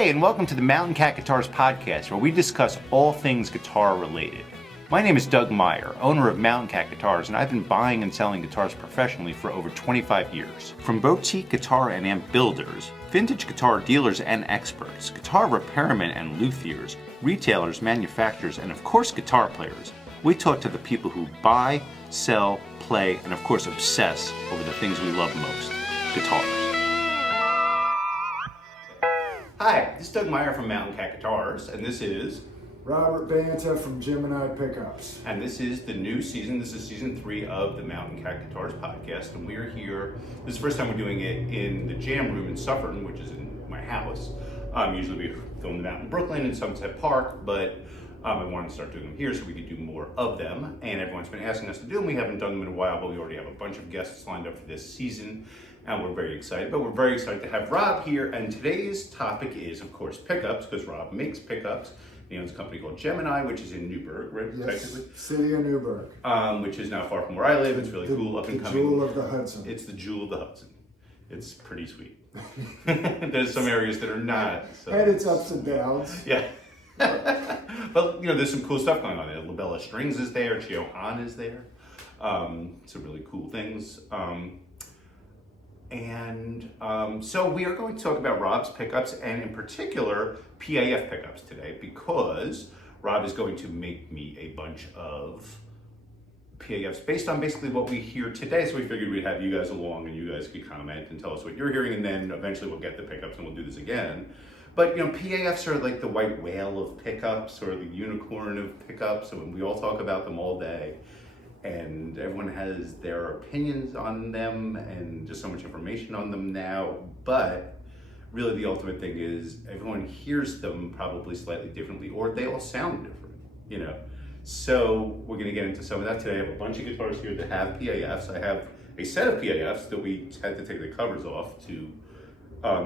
Hey, and welcome to the Mountain Cat Guitars podcast, where we discuss all things guitar related. My name is Doug Meyer, owner of Mountain Cat Guitars, and I've been buying and selling guitars professionally for over 25 years. From boutique guitar and amp builders, vintage guitar dealers and experts, guitar repairmen and luthiers, retailers, manufacturers, and of course guitar players, we talk to the people who buy, sell, play, and of course obsess over the things we love most, guitars. Hi, this is Doug Meyer from Mountain Cat Guitars, and this is Rob Banta from Gemini Pickups. And this is the new season. This is season 3 of the Mountain Cat Guitars podcast, and we are here. This is the first time we're doing it in the Jam Room in Suffern, which is in my house. Usually we film them out in Brooklyn in Sunset Park, but I wanted to start doing them here so we could do more of them. And everyone's been asking us to do them. We haven't done them in a while, but we already have a bunch of guests lined up for this season, and we're very excited. But we're very excited to have Rob here, and today's topic is, of course, pickups, because Rob makes pickups. He owns a company called Gemini, which is in Newburgh, right? Yes, technically? city of Newburgh. Which is not far from where I live. It's really cool, up and coming. The jewel of the Hudson. It's the jewel of the Hudson. It's pretty sweet. There's some areas that are not. So. And it's ups and downs. Yeah. But, there's some cool stuff going on there. Labella Strings is there. Chio Han is there. Some really cool things. So we are going to talk about Rob's pickups, and in particular PAF pickups today, because Rob is going to make me a bunch of PAFs based on basically what we hear today. So we figured we'd have you guys along and you guys could comment and tell us what you're hearing, and then eventually we'll get the pickups and we'll do this again. But PAFs are like the white whale of pickups, or the unicorn of pickups, and we all talk about them all day. And everyone has their opinions on them and just so much information on them now. But really the ultimate thing is everyone hears them probably slightly differently, or they all sound different, So we're gonna get into some of that today. I have a bunch of guitars here that have PAFs. I have a set of PAFs that we had to take the covers off to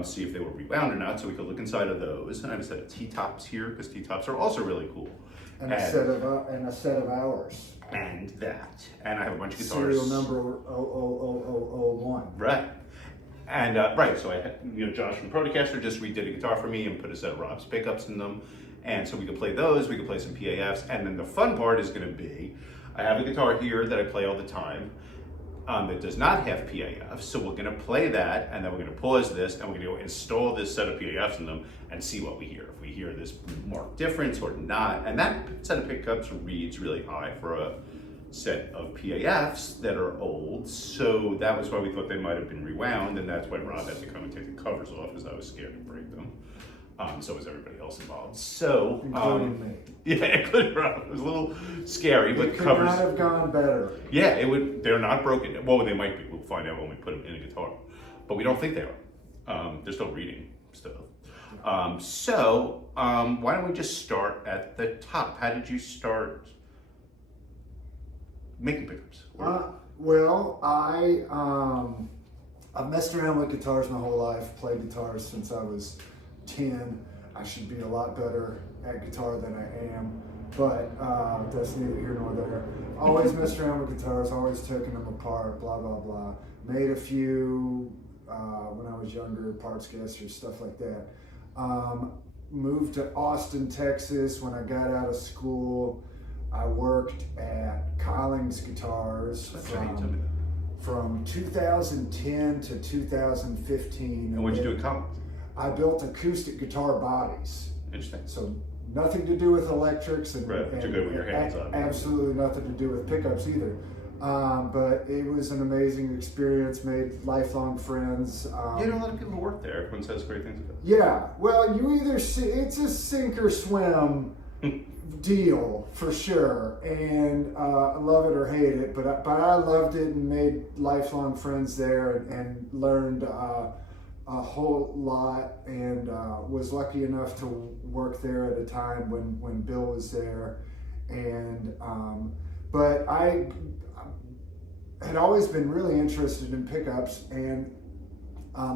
see if they were rewound or not, so we could look inside of those. And I have a set of T-tops here, because T-tops are also really cool. And a set of hours. And that. And I have a bunch of guitars. Serial number 00001. Right. And so I had, Josh from Protocaster just redid a guitar for me and put a set of Rob's pickups in them. And so we could play those, we could play some PAFs, and then the fun part is gonna be, I have a guitar here that I play all the time that does not have PAFs, so we're gonna play that, and then we're gonna pause this, and we're gonna go install this set of PAFs in them and see what we hear. If we hear this marked difference or not. And that set of pickups reads really high for a set of PAFs that are old, so that was why we thought they might have been rewound, and that's why Rob had to come and take the covers off, because I was scared to break them. So was everybody else involved. So, including me. Yeah, including Rob. It was a little scary, but it could covers not have gone better. Yeah, it would. They're not broken. Well, they might be. We'll find out when we put them in a guitar, but we don't think they are. They're still reading stuff. Why don't we just start at the top? How did you start making pickups? I've messed around with guitars my whole life. Played guitars since I was 10. I should be a lot better at guitar than I am, but that's neither here nor there. Always messed around with guitars, always taking them apart, blah, blah, blah. Made a few when I was younger, parts guessers, stuff like that. Moved to Austin, Texas when I got out of school. I worked at Collings Guitars from 2010 to 2015. And what did you do at Collins? I built acoustic guitar bodies. Interesting. So nothing to do with electrics, and, right, but you're good with your hands on. Absolutely nothing to do with pickups either. But it was an amazing experience. Made lifelong friends. A lot of people work there. Everyone says great things about it. Yeah. Well, it's a sink or swim deal for sure, and love it or hate it. But I loved it and made lifelong friends there, and learned a whole lot, and was lucky enough to work there at a time when Bill was there. And but I had always been really interested in pickups, and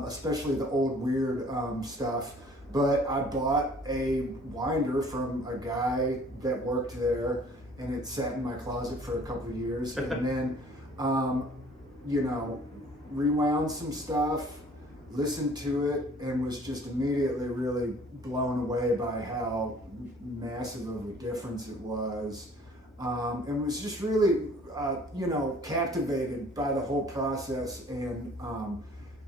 especially the old weird stuff. But I bought a winder from a guy that worked there, and it sat in my closet for a couple of years. And then, rewound some stuff, listened to it and was just immediately really blown away by how massive of a difference it was. And was just really, captivated by the whole process, and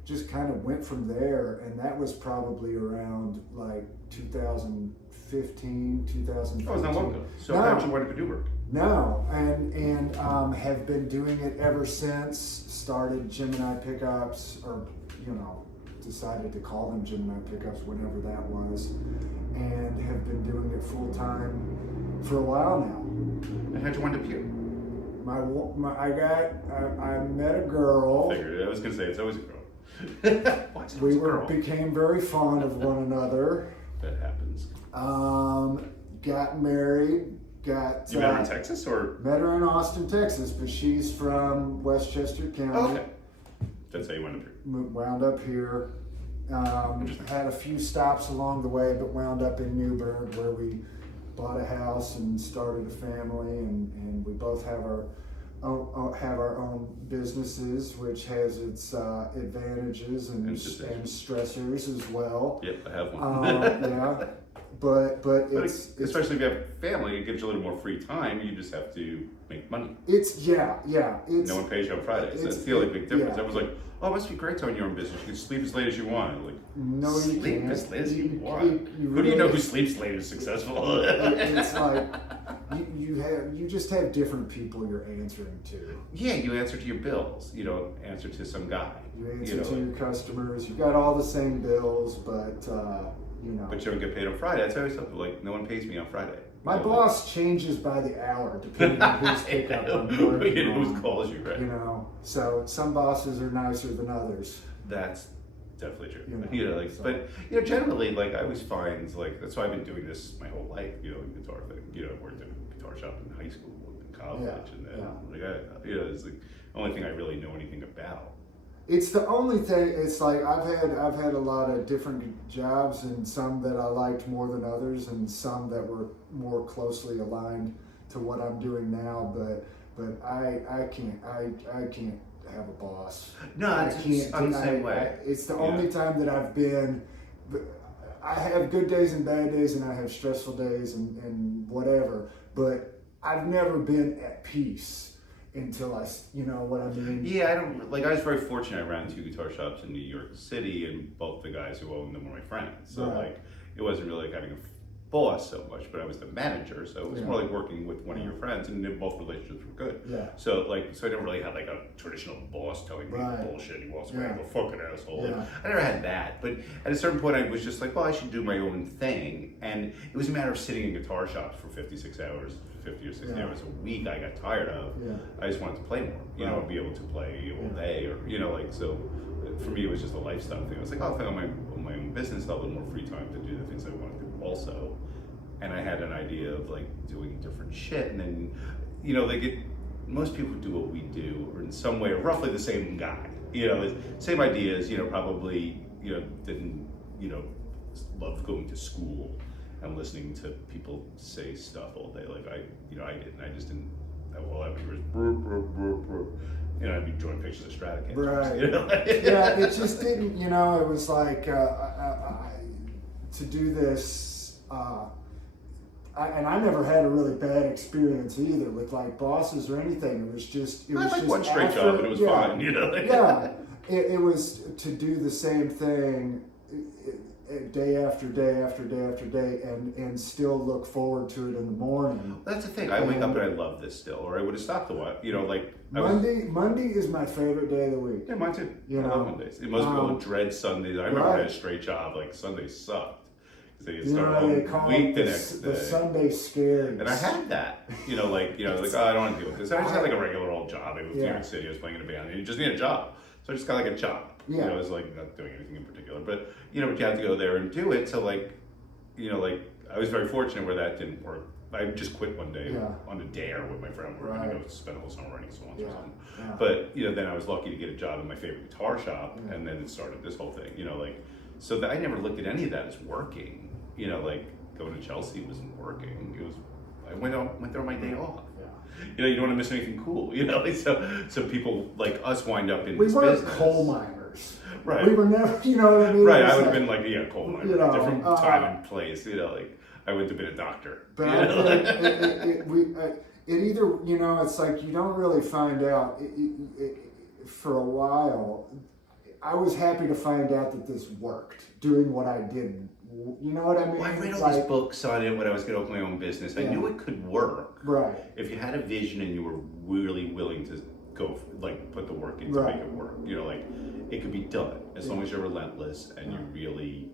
just kind of went from there. And that was probably around like 2015, 2015. Oh, it's not long ago. So No. how'd you want to do work? No, and have been doing it ever since. Started Gemini Pickups, or decided to call them Gemini Pickups whenever that was, and have been doing it full time for a while now. And how'd you wind up here? I met a girl. Figured. I was gonna say it's always a girl. Why is it We always a girl? became very fond of one another. That happens. Got married. You met her in Texas, or? Met her in Austin, Texas, but she's from Westchester County. Oh, okay. That's how you wound up here. Wound up here. Had a few stops along the way, but wound up in Newburgh, where we bought a house and started a family, and we both have our own businesses, which has its advantages and stressors as well. Yep, I have one. Yeah, but it's especially if you have family, it gives you a little more free time. You just have to make money. It's No one pays you on Fridays. That's the only big difference. Yeah. I was like, oh, it must be great to own your own business. You can sleep as late as you want. Like, no, you sleep can't. as late as you want. You Who do you know really- who sleeps late is successful? It's like you just have different people you're answering to. Yeah, you answer to your bills. You don't answer to some guy. You answer to your customers. You've got all the same bills, but But you don't get paid on Friday. That's always something. Like, no one pays me on Friday. My boss changes by the hour depending on whose pickup I'm working on. Who calls you, right? So some bosses are nicer than others. That's definitely true. So. But generally, like, I always find, like, that's why I've been doing this my whole life. Guitar thing. I worked in a guitar shop in high school, in college, and then it's like the only thing I really know anything about. It's the only thing. It's like I've had a lot of different jobs, and some that I liked more than others, and some that were more closely aligned to what I'm doing now. But I can't have a boss. No, I'm the same way. It's the only time that I've been. I have good days and bad days, and I have stressful days and whatever. But I've never been at peace until you know what I mean? Yeah, I was very fortunate. I ran 2 guitar shops in New York City, and both the guys who owned them were my friends. So it wasn't really like having a boss so much, but I was the manager, so it was more like working with one of your friends, and both relationships were good. Yeah. So I never really had like a traditional boss telling me bullshit. He walks away, I'm a fucking asshole. Yeah. I never had that, but at a certain point, I was just like, well, I should do my own thing, and it was a matter of sitting in guitar shops for 50 or 60 hours a week. I got tired of. Yeah. I just wanted to play more, and be able to play all day, or so. For me, it was just a lifestyle thing. I was like, oh, if I own my own business, I'll have a little more free time to do the things I want to do also. And I had an idea of like doing different shit, and then, most people who do what we do are in some way roughly the same guy. Same ideas. Probably didn't love going to school and listening to people say stuff all day like I didn't. I just didn't. All I would hear was brr, brr, brr, brr. I'd be drawing pictures of Stratocaster. Right. Yeah, it just didn't. It was like to do this. And I never had a really bad experience either with like bosses or anything. It was just. I had one straight job and it was fine. Yeah, it was to do the same thing day after day after day after day, and still look forward to it in the morning. That's the thing. I wake up and I love this still, or I would have stopped a while. Monday is my favorite day of the week. Yeah, mine too. I love Mondays. Most people dread Sundays. I remember I had a straight job. Like Sundays sucked. They start they call week it the next day. The Sunday scaries. And I had that. I don't want to deal with this. I just had like a regular old job. I moved to New York City. I was playing in a band, and you just need a job. So I just got like a job. Yeah. I was like not doing anything in particular, but you had to go there and do it. So I was very fortunate where that didn't work. I just quit one day on a dare with my friend. We're going to go spend a whole summer writing songs or something. Yeah. But then I was lucky to get a job in my favorite guitar shop, and then it started this whole thing. So that I never looked at any of that as working. Going to Chelsea wasn't working. It was I went there on my day off. You don't want to miss anything cool. So people like us wind up in this business. We weren't coal miners. miners. Right. We were never, you know what I mean? Right, It was I would have like, been like, yeah, coal miner, you know, different time and place, you know, like, I wouldn't have been a doctor. But you I know? think it either, you know, it's like you don't really find out for a while. I was happy to find out that this worked, doing what I did. You know what I mean? Well, I read all like, these books on it when I was going to open my own business. I knew it could work. Right. If you had a vision and you were really willing to go, like, put the work in to make it work. You know, like, it could be done as long as you're relentless and you really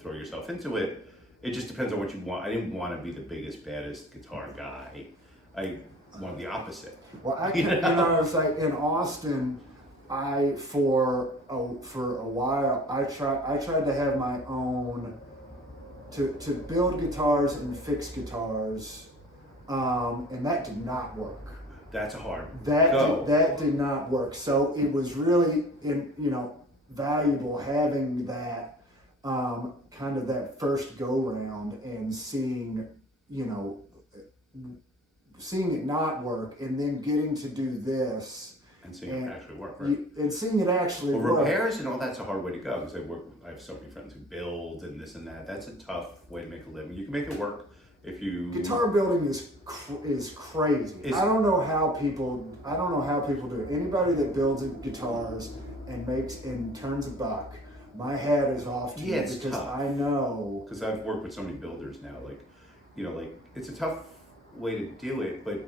throw yourself into it. It just depends on what you want. I didn't want to be the biggest, baddest guitar guy. I wanted the opposite. Well, you know, it's like in Austin, for a while, I tried to have my own, to build guitars and fix guitars, and that did not work. That's hard. That did not work. So it was really valuable having that kind of that first go round and seeing it not work, and then getting to do this. And seeing it actually work, right? And seeing it actually work. Repairs and all that's a hard way to go, because I have so many friends who build and this and that. That's a tough way to make a living. You can make it work if you... Guitar building is crazy. I don't know how people do it. Anybody that builds guitars and turns a buck, my hat is off to you, it's because tough. I know. Because I've worked with so many builders now, it's a tough way to do it, but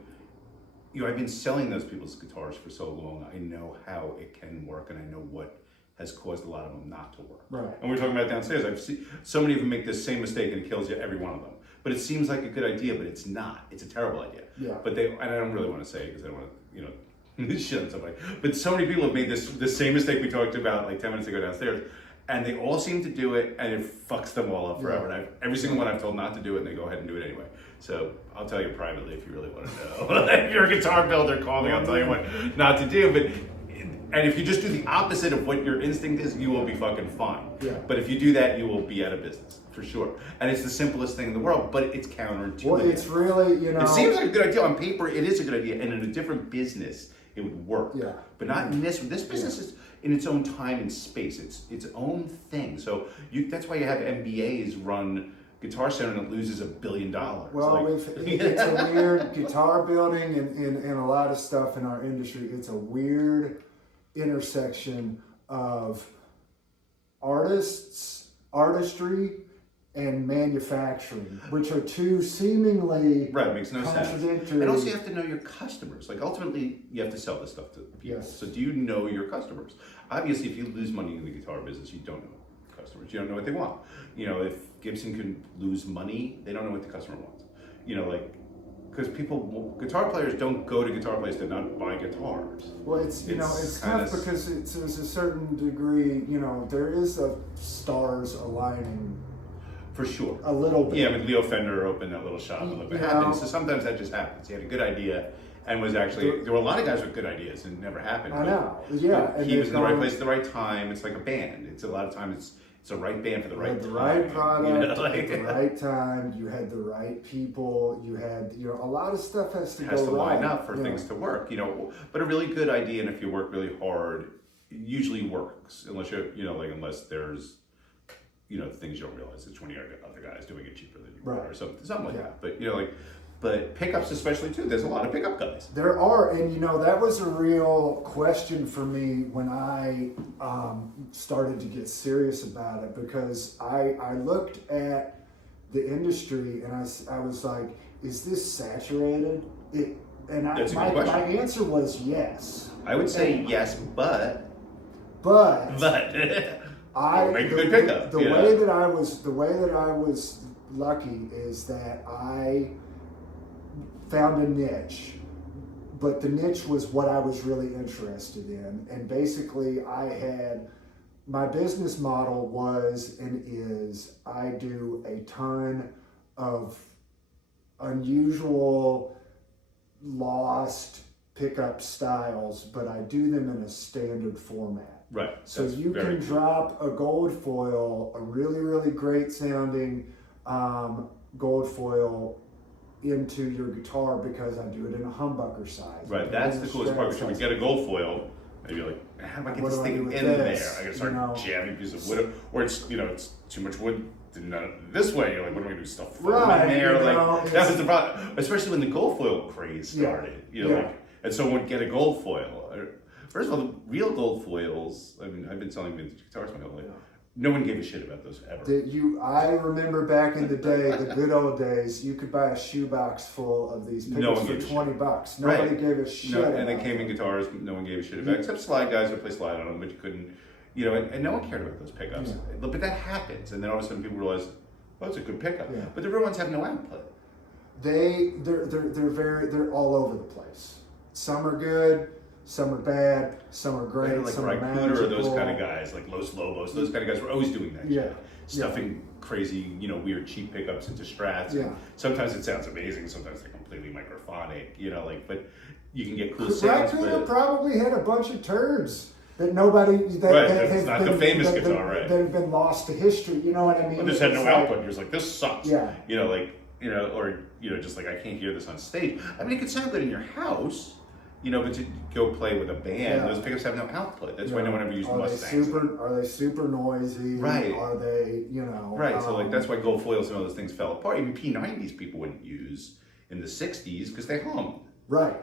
I've been selling those people's guitars for so long. I know how it can work, and I know what has caused a lot of them not to work. Right. And we're talking about downstairs. I've seen so many of them make this same mistake, and it kills you every one of them. But it seems like a good idea, but it's not. It's a terrible idea. Yeah. But and I don't really want to say it because I don't want to, shit on somebody. But so many people have made this same mistake we talked about like 10 minutes ago downstairs, and they all seem to do it, and it fucks them all up forever. And every single one I've told not to do it, and they go ahead and do it anyway. So I'll tell you privately if you really want to know. If you're a guitar builder, call me. I'll tell you what not to do. And if you just do the opposite of what your instinct is, you will be fucking fine. Yeah. But if you do that, you will be out of business for sure. And it's the simplest thing in the world, but it's counterintuitive. Well, it's really, It seems like a good idea on paper. It is a good idea, and in a different business, it would work. Yeah. But not in this. This business is in its own time and space. It's its own thing. So that's why you have MBAs run Guitar Center and it loses $1 billion. Well, it's a weird guitar building and a lot of stuff in our industry. It's a weird intersection of artistry, and manufacturing, which are two seemingly makes no sense. And also, you have to know your customers. Like, ultimately, you have to sell this stuff to people. Yes. So, do you know your customers? Obviously, if you lose money in the guitar business, you don't know customers. You don't know what they want. If Gibson can lose money, they don't know what the customer wants. Because guitar players don't go to guitar places to not buy guitars. Well, it's tough because it's a certain degree, there is a stars aligning. For sure. A little bit. Yeah, Leo Fender opened that little shop and it happens. So sometimes that just happens. He had a good idea and was actually, there were a lot of guys with good ideas and it never happened. I know, yeah. And he was in the right place at the right time. It's like a band. It's a lot of times it's a right band for the right time. The right product at the right right time. You had the right people. You had, a lot of stuff has to line up for things to work, But a really good idea, and if you work really hard, it usually works. Unless unless there's, things you don't realize. There's 20 other guys doing it cheaper than you are, or something like that. But but pickups especially too. There's a lot of pickup guys. There are, and that was a real question for me when I started to get serious about it, because I looked at the industry and I was like, is this saturated? My answer was yes. I would say yes, but make a good pickup. The way that I was lucky is that I found a niche, but the niche was what I was really interested in. And basically my business model was and is, I do a ton of unusual, lost pickup styles, but I do them in a standard format. Right. So you can drop a gold foil, a really, really great sounding gold foil, into your guitar because I do it in a humbucker size. Right, that's the coolest part. Because you can get a gold foil And you're like, how do I get What this do I do thing with in this? there? I gotta start You know? jamming pieces of wood, or it's it's too much wood. This way, you're like, what am I gonna do? Stuff foam Right, in there, you know, like that was the problem. Especially when the gold foil craze started, you know, Yeah. like, and someone would get a gold foil. First of all, the real gold foils. I mean, I've been selling vintage guitars my whole life. No one gave a shit about those ever. I remember back in the day, the good old days, you could buy a shoebox full of these pickups for $20. Nobody gave a shit. No, and they came in guitars. No one gave a shit about, except slide guys would play slide on them, but you couldn't, you know, and no one cared about those pickups. Yeah. But that happens, and then all of a sudden people realize, oh, it's a good pickup. Yeah. But the real ones have no output. They're all over the place. Some are good, some are bad, some are great, Like some are Raikuda magical. or those kind of guys, like Los Lobos, those kind of guys were always doing that. Yeah. Shit. Stuffing crazy, you know, weird cheap pickups into strats. Yeah. Sometimes it sounds amazing, sometimes they're completely microphonic, you know, like, but you can get cool sounds. Raikuda probably had a bunch of turds that nobody Right, that's not the famous guitar, right? That have been lost to history. You know what I mean? But this had It's no like- output. You're just like, this sucks. Yeah. You know, like, you know, or, you know, just like, I can't hear this on stage. I mean, it could sound good in your house, you know, but to go play with a band, those pickups have no output. That's why no one ever used Mustangs. Are they super noisy? Right. Are they, you know? Right, so like, that's why gold foils and all those things fell apart. Even P90s people wouldn't use in the 60s because they hummed. Right.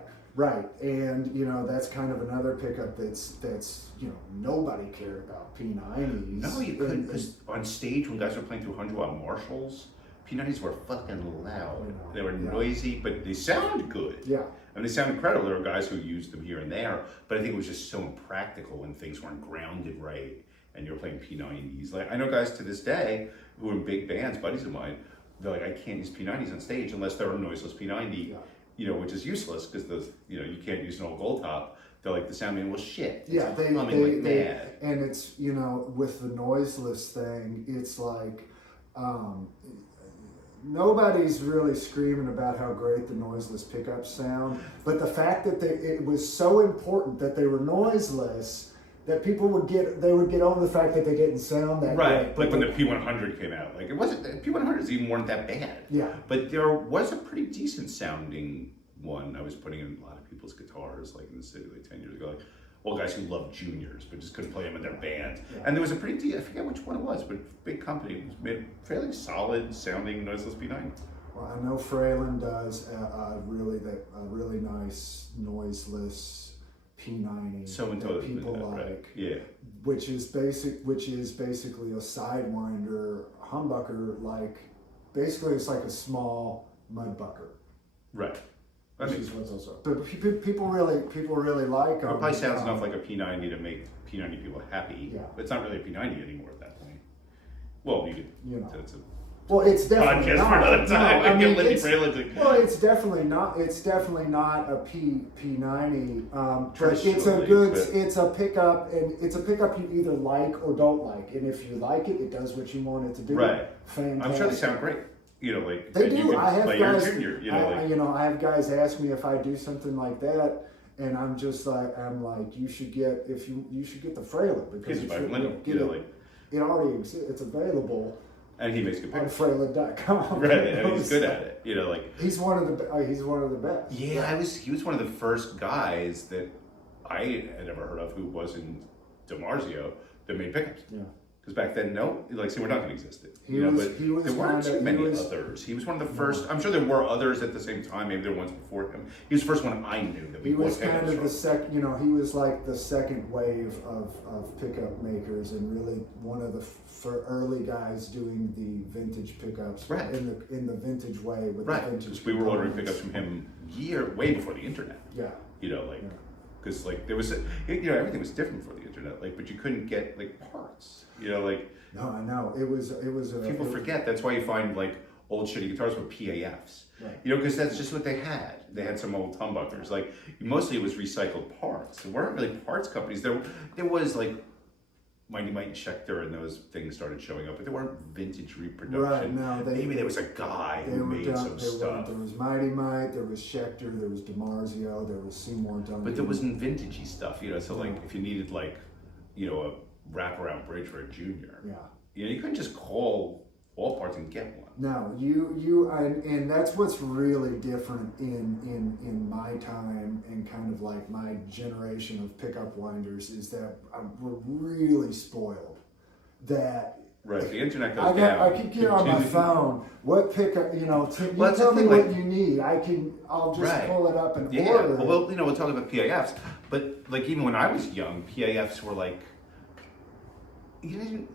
And, you know, that's kind of another pickup that's you know, nobody cared about P90s. No, you couldn't, because on stage when guys were playing through 100-watt Marshalls, P90s were fucking loud. They were noisy, but they sound good. Yeah. And they sound incredible. There were guys who used them here and there, but I think it was just so impractical when things weren't grounded right and you're playing P90s. Like, I know guys to this day who are in big bands, buddies of mine, they're like, I can't use P90s on stage unless they're a noiseless P90, you know, which is useless because those, you know, you can't use an old gold top. They're like, the sound man, well, shit. Yeah, they mad. And it's, you know, with the noiseless thing, it's like, nobody's really screaming about how great the noiseless pickups sound, but the fact that it was so important that they were noiseless that people would get over the fact that they didn't sound that right. great. Like when the P100 came out, like it wasn't, P100s even weren't that bad. Yeah. But there was a pretty decent sounding one I was putting in a lot of people's guitars, like in the city, like 10 years ago. Like, well, guys who loved juniors but just couldn't play them in their band. Yeah. And there was a pretty, I forget which one it was, but big company made a fairly solid sounding noiseless P90. Well, I know Fralin does a really nice noiseless P90 So that people like, right? Yeah. which is basically a sidewinder humbucker. Like basically, it's like a small mudbucker. Right. Which is what's also, but people really like them. It probably sounds enough like a P90 to make P90 people happy. Yeah. But it's not really a P90 anymore at that point. Well, you could. You know. That's a well, it's definitely podcast not. for another time. No, I mean, it's definitely not. It's definitely not a P90. But Traditionally, it's a pickup, and it's a pickup you either like or don't like. And if you like it, it does what you want it to do. Right. Fantastic. I'm sure they sound great. You know, like they you do. can I have play guys. your junior. You know, I have guys ask me if I do something like that, and I'm like, you should get the Fralin because Kids you buy should Lincoln, get you know, it. like, It already exists. It's available and he makes good on pickups. Fralin.com. Right, and he's good at it. You know, like he's one of the best. yeah, he was one of the first guys that I had ever heard of who wasn't DiMarzio that made pickups. Yeah. Because back then, we're not going to exist. He was there weren't too many others. others. He was one of the first. I'm sure there were others at the same time. Maybe there were ones before him. He was the first one I knew that we He was bought kind of pickups the second. You know, he was like the second wave of pickup makers, and really one of the early guys doing the vintage pickups Right. in the vintage way with Right, the vintage. because we were ordering pickups from him way before the internet. Yeah. You know, like, because like there was, everything was different before the internet. Like, but you couldn't get like parts. You know, like. No, I know it was. People forget. That's why you find like old shitty guitars with PAFs. Right. You know, because that's just what they had. They had some old humbuckers. Like mostly it was recycled parts. There weren't really parts companies. There was like Mighty Mite and Schecter and those things started showing up, but there weren't vintage reproduction. Right. No, maybe there was a guy who made some stuff. There was Mighty Mite. There was Schecter. There was DiMarzio. There was Seymour Duncan. But there wasn't vintagey stuff. You know, so like if you needed like, a wraparound bridge for a junior. Yeah. You know, you couldn't just call all parts and get one. No, and that's what's really different in my time and kind of like my generation of pickup winders is that we're really spoiled. That Right, the internet goes down. I can get on my phone what pickup, you tell me what you need. I'll just pull it up and order it. Well, we'll talk about PAFs, but like even when I was young, PAFs were like, you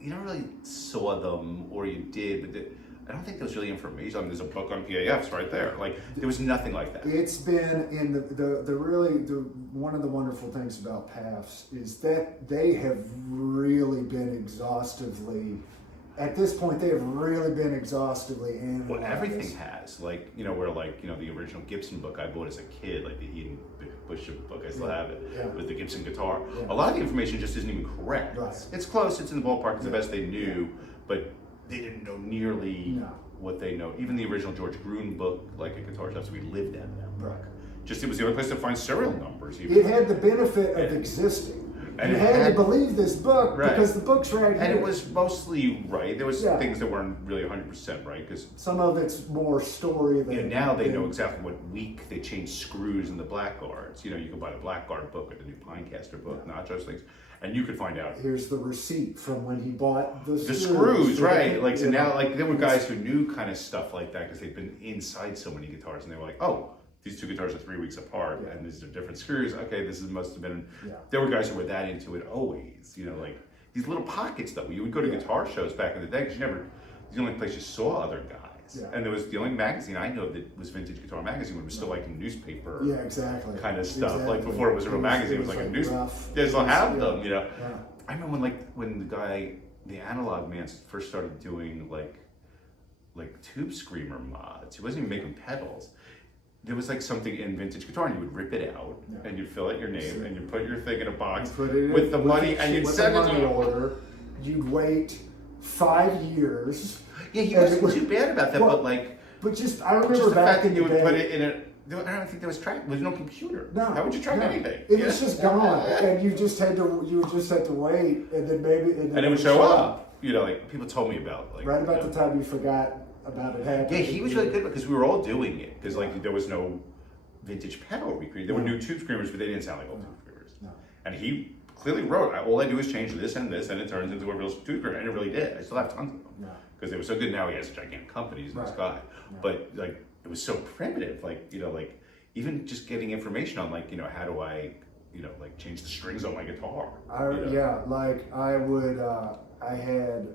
never really saw them, or you did, but I don't think there was really information. I mean, there's a book on PAFs right there. Like, there was nothing like that. It's been in the one of the wonderful things about PAFs is that they have really been exhaustively, at this point, they have really been exhaustively analyzed. Well, everything has. Like, where the original Gibson book I bought as a kid, like the Eden Bush book, I still have it, with the Gibson guitar. Yeah. A lot of the information just isn't even correct. Right. It's close, it's in the ballpark, it's the best they knew, but they didn't know nearly what they know. Even the original George Gruen book, like a guitar shop, so we lived out of that book. Right. Just, it was the only place to find serial numbers. Even. It had the benefit of existing. And you had to believe this book because the book's right here. And it was mostly right. There was things that weren't really 100% right. Because some of it's more story than... now they know exactly what week they changed screws in the blackguards. You can buy the blackguard book or the new Pinecaster book, Nachos things, and you could find out. Here's the receipt from when he bought the screws, right. Like, so now, like, there were guys who knew kind of stuff like that because they'd been inside so many guitars, and they were like, oh, these two guitars are 3 weeks apart, and these are different screws. Okay, must have been. There were guys who were that into it always. Like these little pockets though. You would go to guitar shows back in the day because the only place you saw other guys, and there was the only magazine I know that was Vintage Guitar Magazine, when it was still like a newspaper, kind of stuff. Exactly. Like before it was a real magazine, it was like a newspaper. They still have them, I remember when the analog man first started doing like tube screamer mods. He wasn't even making pedals. There was like something in vintage guitar, and you would rip it out, and you'd fill out your name, and you put your thing in a box with the money, and you'd send it to him. Order. You'd wait 5 years. Yeah, he wasn't too bad about that, but just I remember back in the day, you would put it in a. I don't think there was track. There was no computer. No. How would you track anything? It was just gone, and you just had to wait, and then it would show up. Like people told me about right about the time you forgot about it happening. Yeah, he was really good because we were all doing it because there was no vintage pedal recreation. There were new tube screamers, but they didn't sound like old tube screamers. No. And he clearly wrote, all I do is change this, and it turns into a real tube screamer, and it really did. I still have tons of them because they were so good. Now he has gigantic companies in the sky, but it was so primitive. Even just getting information on how do I change the strings on my guitar. I had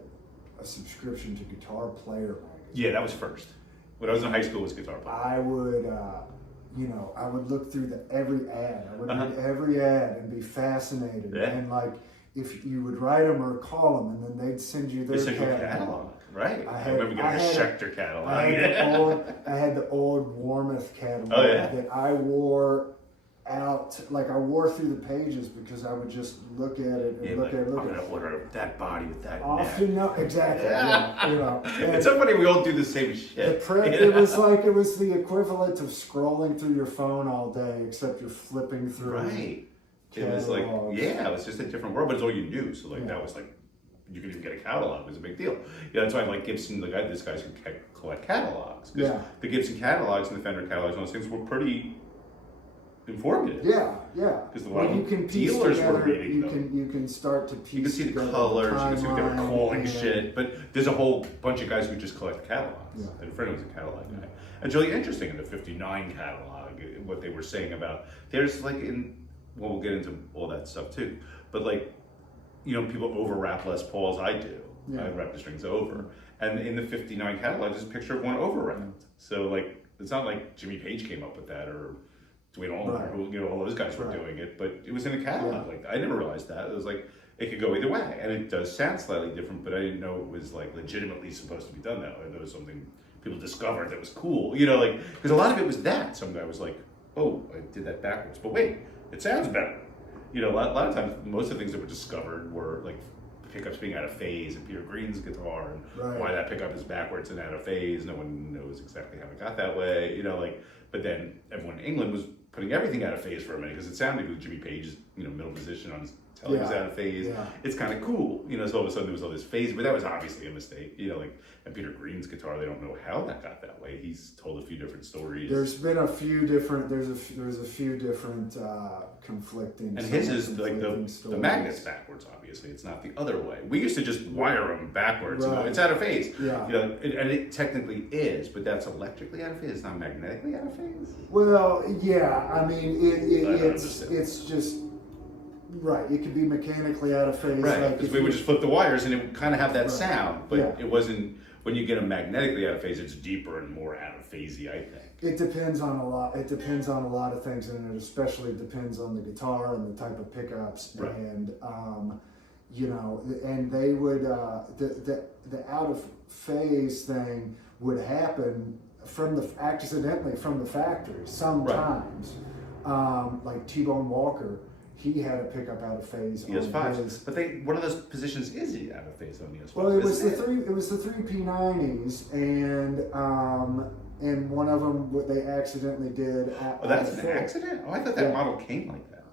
a subscription to Guitar Player. Yeah, that was first. When I was in high school, it was Guitar Player. I would look through every ad. I would read every ad and be fascinated. Yeah. And if you would write them or call them, and then they'd send you their catalog. Right. I remember getting a Schecter catalog. I had the old Warmoth catalog that I wore out, I wore through the pages because I would just look at it and look at it. I'm gonna order that body with that often neck. Exactly. It's so funny we all do the same shit. It was the equivalent of scrolling through your phone all day, except you're flipping through. Right. Catalogs. It was just a different world, but it's all you knew. So that was you could even get a catalog. It was a big deal. That's why I like Gibson. This guys who collect catalogs. Because the Gibson catalogs and the Fender catalogs and those things were pretty informative. Yeah. Because a lot of dealers were reading them. You can start to piece. You can see the colors. You can see what they were calling shit. But there's a whole bunch of guys who just collect catalogs. Yeah. And a friend was a catalog guy. And it's really interesting in the '59 catalog what they were saying about. There's we'll get into all that stuff too. But people overwrap Les Pauls. I do. Yeah. I wrap the strings over. And in the '59 catalog, there's a picture of one overwrapped. So it's not like Jimmy Page came up with that or Dwayne Allman, all those guys were doing it, but it was in a catalog. I never realized that. It was it could go either way, and it does sound slightly different, but I didn't know it was legitimately supposed to be done that way. There was something people discovered that was cool, because a lot of it was that. Some guy was like, oh, I did that backwards, but wait, it sounds better. A lot of times, most of the things that were discovered were pickups being out of phase, and Peter Green's guitar, and why that pickup is backwards and out of phase. No one knows exactly how it got that way, but then everyone in England was putting everything out of phase for a minute because it sounded good. Jimmy Page middle position on his telly was Yeah. out of phase. Yeah. It's kind of cool, so all of a sudden there was all this phase, but that was obviously a mistake, and Peter Green's guitar, they don't know how that got that way. He's told a few different stories. There's been a few different. There's a few different conflicting. And his is like conflicting the stories. magnet's backwards, obviously. It's not the other way. We used to just wire them backwards. Right. It's out of phase. Yeah. And it technically is, but that's electrically out of phase. It's not magnetically out of phase. Well, yeah. I mean, understand. it's just right. It could be mechanically out of phase. Right, like because if we you- would just flip the wires and it would kind of have that Right. sound, but Yeah. it wasn't, when you get them magnetically out of phase, it's deeper and more out of phasey, I think. It depends on a lot. It depends on a lot of things, and it especially depends on the guitar and the type of pickups. Right. And and they would the out of phase thing would happen accidentally from the factory sometimes. Like T-Bone Walker, he had a pickup out of phase. ES on fives, his- but one of those positions is out of phase on the ES five. Well, it was the three P90s, and one of them they accidentally did. Oh, that's an full. accident? Oh, I thought that Yeah. model came like that.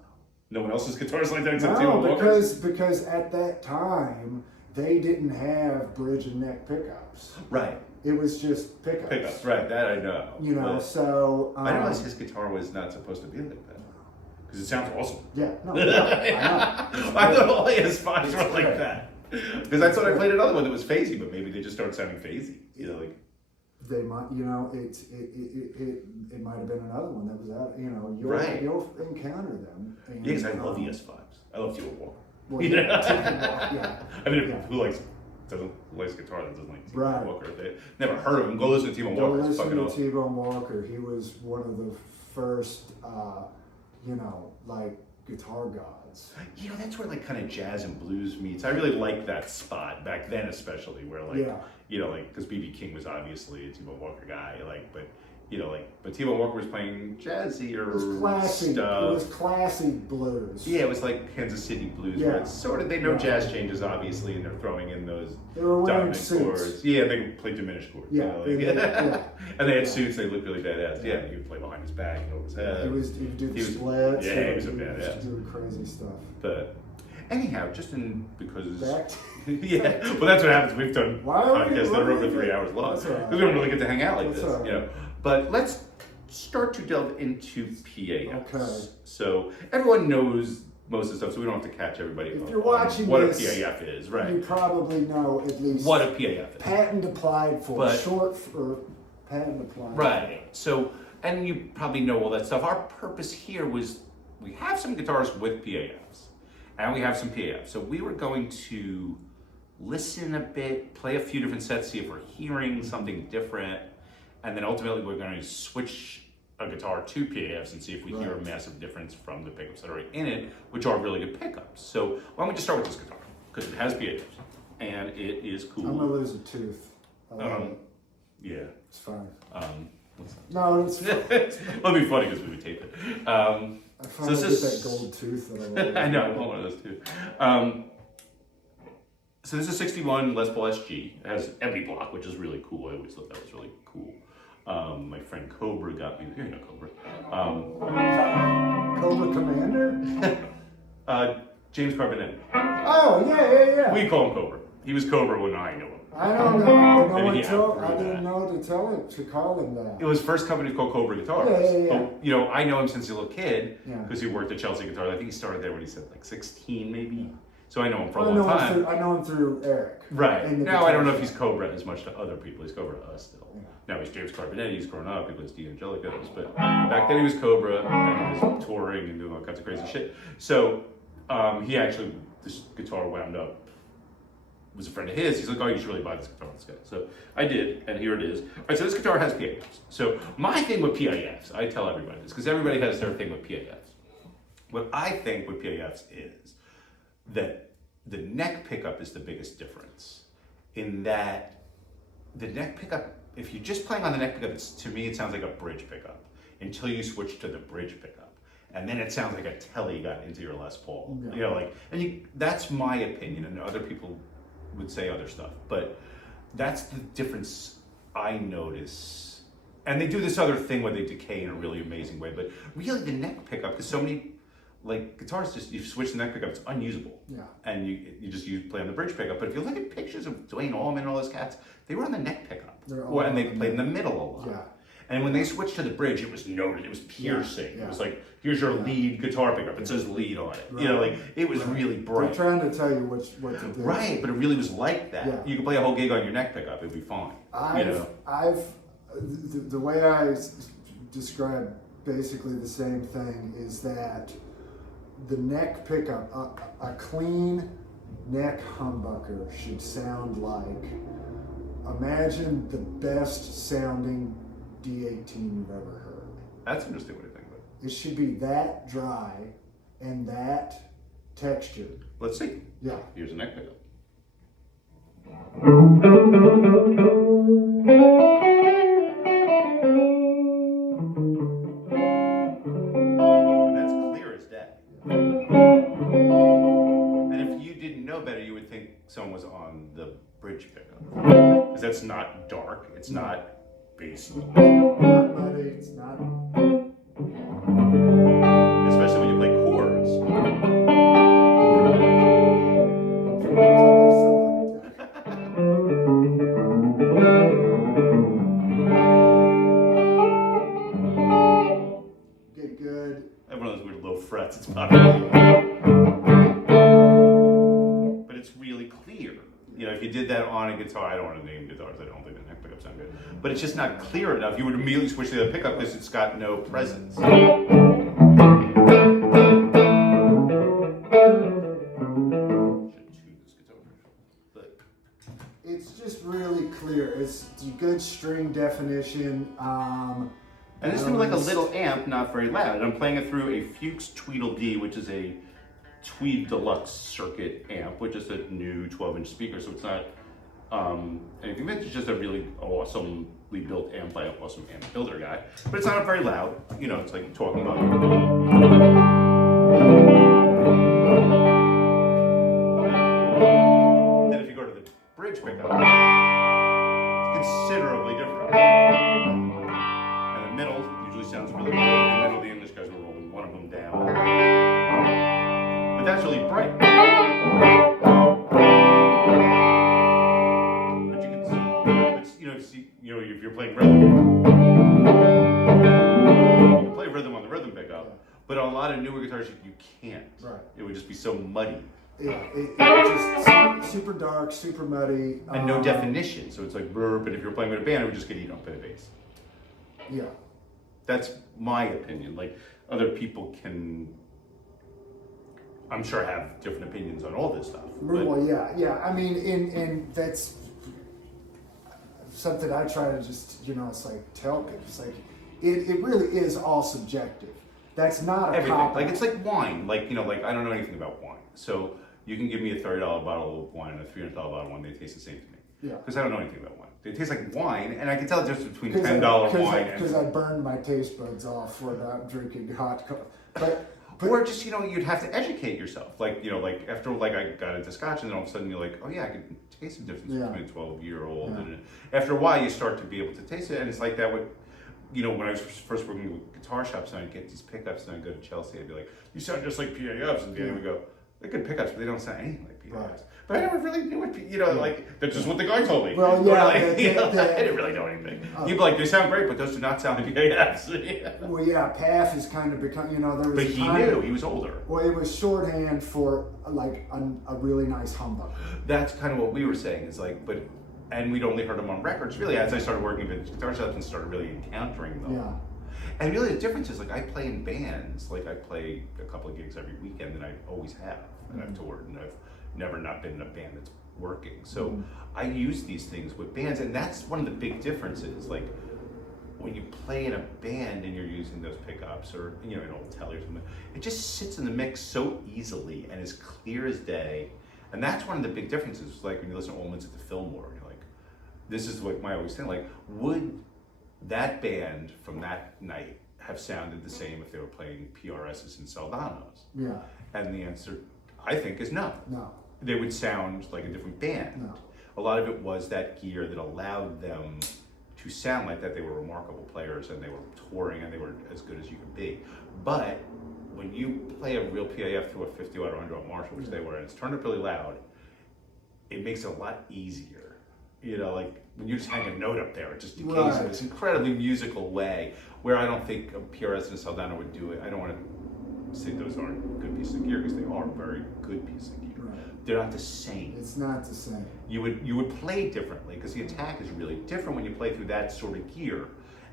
No one else's guitars like that except T-Bone No, Walker's? because at that time they didn't have bridge and neck pickups. Right. It was just pickups. Pickups, right, that I know. But So I didn't realize his guitar was not supposed to be like that. Because it sounds awesome. Yeah, no, I know. I thought all ES5s were like great. that. Because I thought I played another one that was phasey, but maybe they just started sounding phasey. They might, it might have been another one that was out. Right. You'll encounter them. And, Yeah, because I love ES5s. I love T-Bone Walker. Well, yeah, yeah. I mean, Yeah. who likes guitar that doesn't like T-Bone Right. Walker? They never heard of him. Go listen to T-Bone Go Walker. It's listen fucking to awesome. T-Bone Walker. He was one of the first, like guitar gods. That's where like kind of jazz and blues meets. I really liked that spot back then, especially where because B.B. King was obviously a T-Bone Walker guy, but T-Bone Walker was playing jazzier It was classy. stuff. It was classy blues. Yeah, it was like Kansas City blues, where it's sort of, they know jazz changes obviously, and they're throwing in those They were wearing dominant suits. chords. Yeah, they played diminished chords. Yeah, And they had suits, they looked really badass. Yeah, he would play behind his back and over his head. He would do the He was- splits. yeah, he was a He badass. used to do crazy stuff. But anyhow, because Back yeah, well that's what happens. We've done Why are we- podcasts that why are are over we- 3 hours long That's all right. because we don't really get to hang out like That's this, all right. But let's start to delve into PAFs. Okay. So everyone knows most of the stuff, so we don't have to catch everybody. If up you're on watching what this, a PAF is, right? You probably know at least What a PAF is. patent applied for, But- short for patent applied. Right. So, and you probably know all that stuff. Our purpose here was we have some guitars with PAFs, and we have some PAFs. So we were going to listen a bit, play a few different sets, see if we're hearing something different, and then ultimately we're going to switch a guitar to PAFs and see if we hear a massive difference from the pickups that are in it, which are really good pickups. So why don't we just start with this guitar, because it has PAFs, and it is cool. I'm gonna lose a tooth. I love it. Yeah. It's fine. What's that? No, it's fine. It'll be funny because we would tape it. I finally this get is- that gold tooth that I love. I know, I want one of those too. So this is 61 Les Paul SG. It has empty block, which is really cool. I always thought that was really cool. My friend Cobra got me, you know Cobra. Cobra Commander? James Carbonetti. Oh, yeah. We call him Cobra. He was Cobra when I knew him. I don't know. Maybe he I outgrew didn't that. know to call him that. It was first company called Cobra Guitars. Yeah. But, I know him since he was a little kid Yeah. because he worked at Chelsea Guitars. I think he started there when he said like 16 maybe. So I know him for a I long know time. him I know him through Eric. Right. in the Now I don't know if guitar he's Cobra as much to other people. He's Cobra to us still. Yeah. Now he's James Carbonetti. He's grown up. He plays D'Angelico's. But back then he was Cobra and he was touring and doing all kinds of crazy shit. So he actually, this guitar wound up, was a friend of his. He's like, oh, you should really buy this guitar from this guy. So I did, and here it is. All right, so this guitar has PAFs. So my thing with PAFs, I tell everybody this, because everybody has their thing with PAFs. What I think with PAFs is that the neck pickup is the biggest difference. In that the neck pickup, if you're just playing on the neck pickup, to me it sounds like a bridge pickup until you switch to the bridge pickup. And then it sounds like a telly got into your Les Paul. Yeah. That's my opinion, and other people would say other stuff, but that's the difference I notice. And they do this other thing where they decay in a really amazing way, but really the neck pickup, because so many like guitars, just you switch the neck pickup, it's unusable. Yeah. And you just play on the bridge pickup. But if you look at pictures of Dwayne Allman and all those cats, they were on the neck pickup, and they played in the middle a lot. Yeah. And when they switched to the bridge, it was noted. It was piercing. Yeah. It was like, here's your lead guitar pickup. It says lead on it. Right. You know, like it was really bright. They're trying to tell you what to do. Right, but it really was like that. Yeah. You could play a whole gig on your neck pickup; it'd be fine. The way I describe basically the same thing is that the neck pickup, a clean neck humbucker should sound like, imagine the best sounding D18 you've ever heard. That's an interesting way to think of it. It should be that dry and that textured. Let's see. Yeah. Here's a neck pickup. And that's clear as day. And if you didn't know better, you would think someone was on the bridge pickup. Because that's not dark, it's not bassy. Not muddy, it's not. Especially when you play chords. Get good. I have one of those weird low frets, it's popular. But it's really clear. You know, if you did that on a guitar, I don't want to name guitars, I don't think the neck pickups sound good. But it's just not clear enough. You would immediately switch to the pickup because it's got no presence. It's just really clear. It's good string definition. And this thing like a little amp, not very loud. And I'm playing it through a Fuchs Tweedledee, which is a Tweed Deluxe circuit amp, which is a new 12-inch speaker. So it's not anything. It's just a really awesomely built amp by an awesome amp builder guy. But it's not very loud. You know, it's like talking about. Then if you go to the bridge pickup, it's considerably different. And the middle usually sounds really good. In the middle, the English guys were rolling one of them down. But that's really bright. But you can see, if you're playing rhythm, you can play rhythm on the rhythm pickup. But on a lot of newer guitars, you can't. Right. It would just be so muddy. It just super dark, super muddy. And no definition. So it's like, but if you're playing with a band, it would just get eaten up by the bass. Yeah. That's my opinion. Like, other people can, I'm sure, have different opinions on all this stuff. Well, yeah. I mean, and that's something I try to just, it's like tell people. It's like, it really is all subjective. That's not a everything. cop-out. Like, it's like wine. Like, I don't know anything about wine. So you can give me a $30 bottle of wine and a $300 bottle of wine, they taste the same to me. Yeah. Because I don't know anything about wine. They taste like wine, and I can tell the difference between $10 wine and... Because I burned my taste buds off when I'm drinking hot coffee. But or just, you'd have to educate yourself. Like, after, I got into scotch, and then all of a sudden you're like, oh yeah, I can taste the difference between a 12-year-old. Yeah. And after a while, you start to be able to taste it, and it's like that with, when I was first working with guitar shops, and I'd get these pickups, and I'd go to Chelsea, I'd be like, you sound just like PAFs, and then we go, they're good pickups, but they don't sound anything like PAFs. Right. But I never really knew what, that's just what the guy told me. Well, yeah. I didn't really know anything. You'd be like, they sound great, but those do not sound like PAFs. Well, yeah, PAF has kind of become, there was But he knew, he was older. Well, it was shorthand for, a really nice humbucker. That's kind of what we were saying, is and we'd only heard them on records, really, as I started working with guitar shops and started really encountering them. Yeah. And really the difference is, I play in bands, I play a couple of gigs every weekend, and I always have, and I've toured, and I've never not been in a band that's working. So I use these things with bands, and that's one of the big differences. When you play in a band and you're using those pickups, or an old telly or something, it just sits in the mix so easily and is clear as day. And that's one of the big differences. When you listen to Allman's at the Fillmore, and you're like, this is what my always think. Would that band from that night have sounded the same if they were playing PRSs and Saldanos? Yeah. And the answer, I think, is no. No. They would sound like a different band. No. A lot of it was that gear that allowed them to sound like that. They were remarkable players, and they were touring, and they were as good as you could be. But when you play a real PAF through a 50 watt or 100 watt Marshall, which they were, and it's turned up really loud, it makes it a lot easier. You know, like when you just hang a note up there, it just decays in this incredibly musical way, where I don't think a PRS and a Saldana would do it. I don't want to say those aren't good pieces of gear, because they are very good pieces of gear. Right. They're not the same. It's not the same. You would play differently, because the attack is really different when you play through that sort of gear.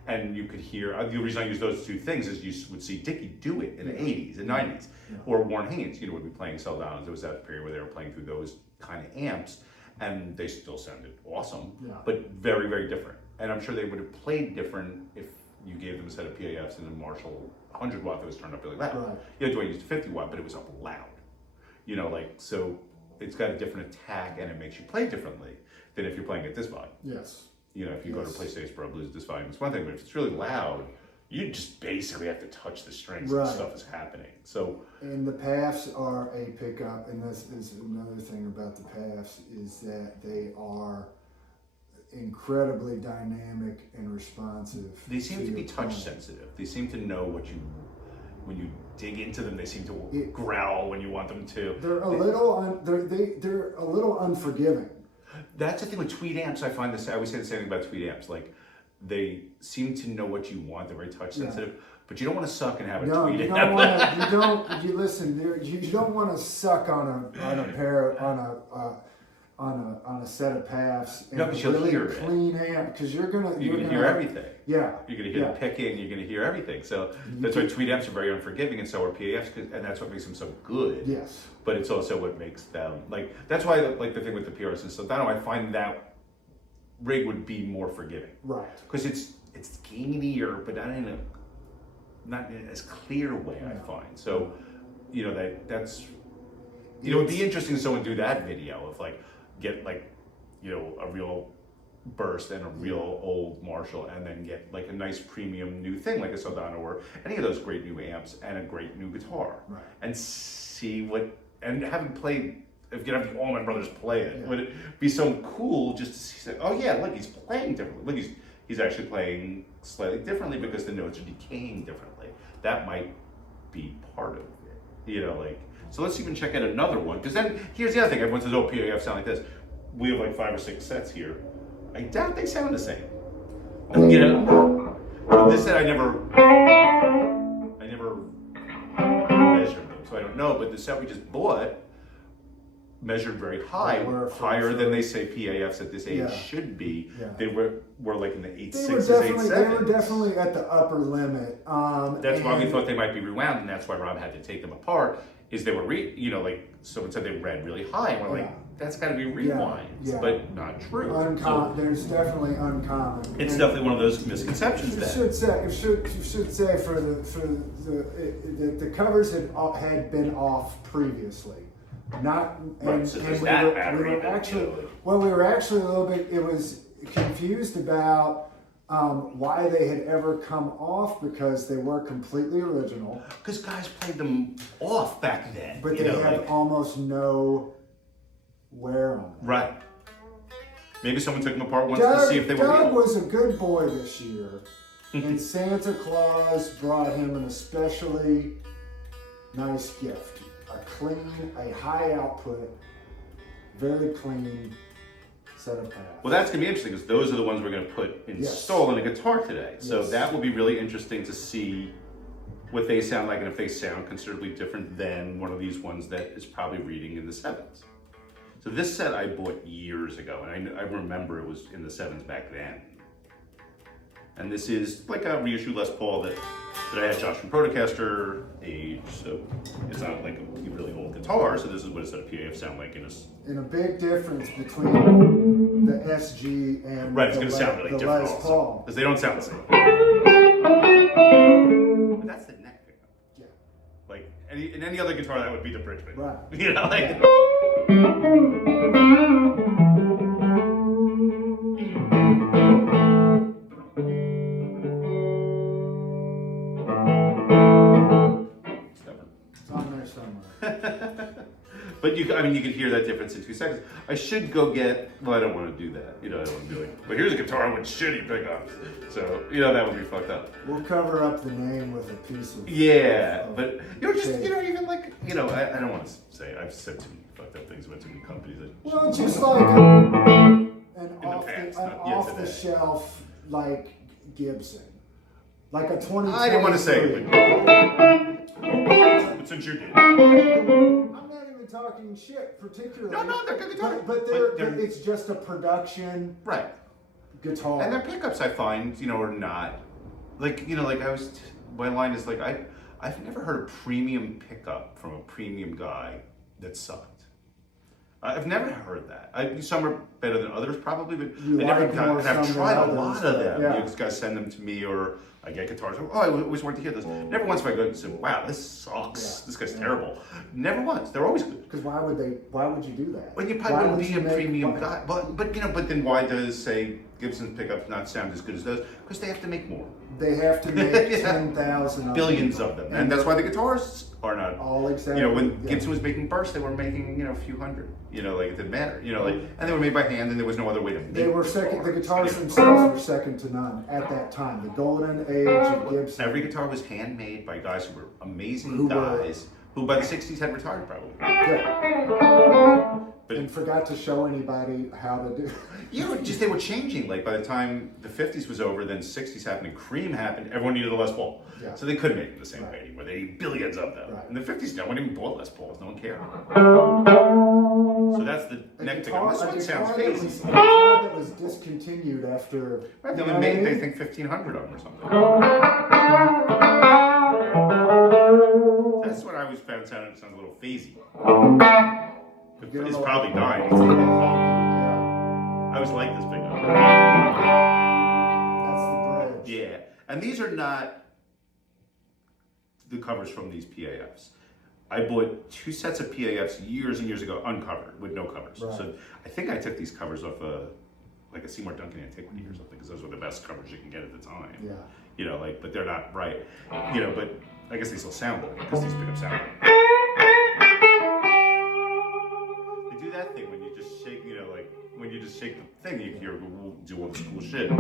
And you could hear, the reason I use those two things is you would see Dickie do it in the 80s and 90s, or Warren Haynes, would be playing Saldanas. There was that period where they were playing through those kind of amps, and they still sounded awesome, but very, very different. And I'm sure they would have played different if you gave them a set of PAFs and a Marshall 100 watt that was turned up really loud. Right. I used a 50 watt, but it was up loud. So it's got a different attack, and it makes you play differently than if you're playing at this volume. Yes. If you go to play States Pro Blues, this volume is one thing, but if it's really loud, you just basically have to touch the strings and stuff is happening. And the PAFs are a pickup, and this is another thing about the PAFs, is that they are incredibly dynamic and responsive. They seem to be touch sensitive. They seem to know when you dig into them, they seem to growl when you want them to. They're a little unforgiving. That's the thing with tweed amps. I find this. I always say the same thing about tweed amps. Like, they seem to know what you want. They're very touch sensitive, but you don't want to suck and have a tweed amp. You don't want to suck on a set of PAFs and because you'll hear clean amp, because you're gonna hear everything. Yeah, you're gonna hear the picking. You're gonna hear everything. So that's why tweed amps are very unforgiving, and so are PAFs, and that's what makes them so good. Yes, but it's also what makes them that's why the thing with the PRS and Saldana, I find that rig would be more forgiving, right? Because it's gainier, but not in as clear way. I find so that's it'd be interesting to someone do that video of get a real burst and a real old Marshall, and then get a nice premium new thing like a Saldana or any of those great new amps and a great new guitar, and see and having played, if you have the Allman Brothers play it, would it be so cool just to see, oh yeah, look, he's playing differently. Look, he's actually playing slightly differently because the notes are decaying differently. That might be part of it, So let's even check out another one, because then here's the other thing. Everyone says, oh, PAF sound like this. We have 5 or 6 sets here. I doubt they sound the same. This set I never measured them, so I don't know. But the set we just bought measured very high, higher than they say PAFs at this age should be. Yeah. They were in the 8.6s, 8.7s. They were definitely at the upper limit. That's why we thought they might be rewound, and that's why Rob had to take them apart. Is they were someone said they read really high, and we're that's got to be rewinds, but not true. There's definitely uncommon. It's definitely one of those misconceptions. You should say for the covers had been off previously, not and, so and we were actually a little bit. It was confused about why they had ever come off, because they were completely original. Because guys played them off back then. But they have almost no wear on them. Right. Maybe someone took them apart once to see if they were real. Doug was a good boy this year, and Santa Claus brought him an especially nice gift. A high output, very clean set of PAFs. Well, that's going to be interesting, because those are the ones we're going to install in a guitar today. So that will be really interesting to see what they sound like, and if they sound considerably different than one of these ones that is probably reading in the 7s. So this set I bought years ago, and I remember it was in the 7s back then. And this is like a reissue Les Paul that I had Josh from Protocaster age, so it's not like a really old guitar. So this is what a set of PAF sound like in a big difference between the SG and it's going to sound really different Les Paul, because they don't sound the same. But that's the neck pickup. Yeah. In any other guitar, that would be the Bridgman. Right. But you can hear that difference in 2 seconds. I should go get. Well, I don't want to do that. I don't want to be like. But here's a guitar with shitty pickups. So that would be fucked up. We'll cover up the name with a piece of. Yeah, but even like I don't want to say I've said too many fucked up things about too many companies. Well, just like an not off the today. shelf like Gibson, like a 20. I didn't want to say it, but since you did. I'm not even talking shit particularly. No, they're good guitars. But it's just a production Right. guitar. And their pickups, I find, are not like my line is like I've never heard a premium pickup from a premium guy that sucked. I've never heard that. Some are better than others, probably, but You I never like got. more And I've some tried a than lot others, of them. yeah. You just guys send them to me, or I get guitars. Oh, I always wanted to hear this. Never once have I go and said, "Wow, this sucks. Yeah. This guy's terrible." Never once. They're always good. Because why would you do that? Well, you probably wouldn't be a premium guy. But then why does, say, Gibson's pickups not sound as good as those? Because they have to make more. They have to make Yeah. 10,000 Billions of them. And that's why the guitars are not. all exactly. When Gibson was making bursts, they were making, a few hundred. It didn't matter. And they were made by hand, and there was no other way to make They were second. The guitars themselves were second to none at that time. The golden age of Gibson. Every guitar was handmade by guys who were amazing Who were- guys, who by the 60s had retired probably. Yeah. But And forgot to show anybody how to do. they were changing. Like by the time the 50s was over, then 60s happened and Cream happened, everyone needed a Les Paul. Yeah. So they couldn't make them the same Right. way anymore. They need billions of them. Right. In the 50s, no one even bought Les Pauls. No one cared. So that's the neck pickup. This one sounds crazy. A guitar that was discontinued after. Right, they you know only what I made, mean? they think 1,500 of them or something. That's what I always found sounded a little phasey. It's probably dying. Yeah. I always like this pickup. That's the bridge. Yeah, and these are not the covers from these PAFs. I bought 2 sets of PAFs years and years ago, uncovered, with no covers. Right. So I think I took these covers off like a Seymour Duncan antiquity or something, because those were the best covers you can get at the time. Yeah. But they're not right. But I guess they still sound good because these pickups sound good. They do that thing when you just shake, when you just shake the thing, you hear do all this cool shit.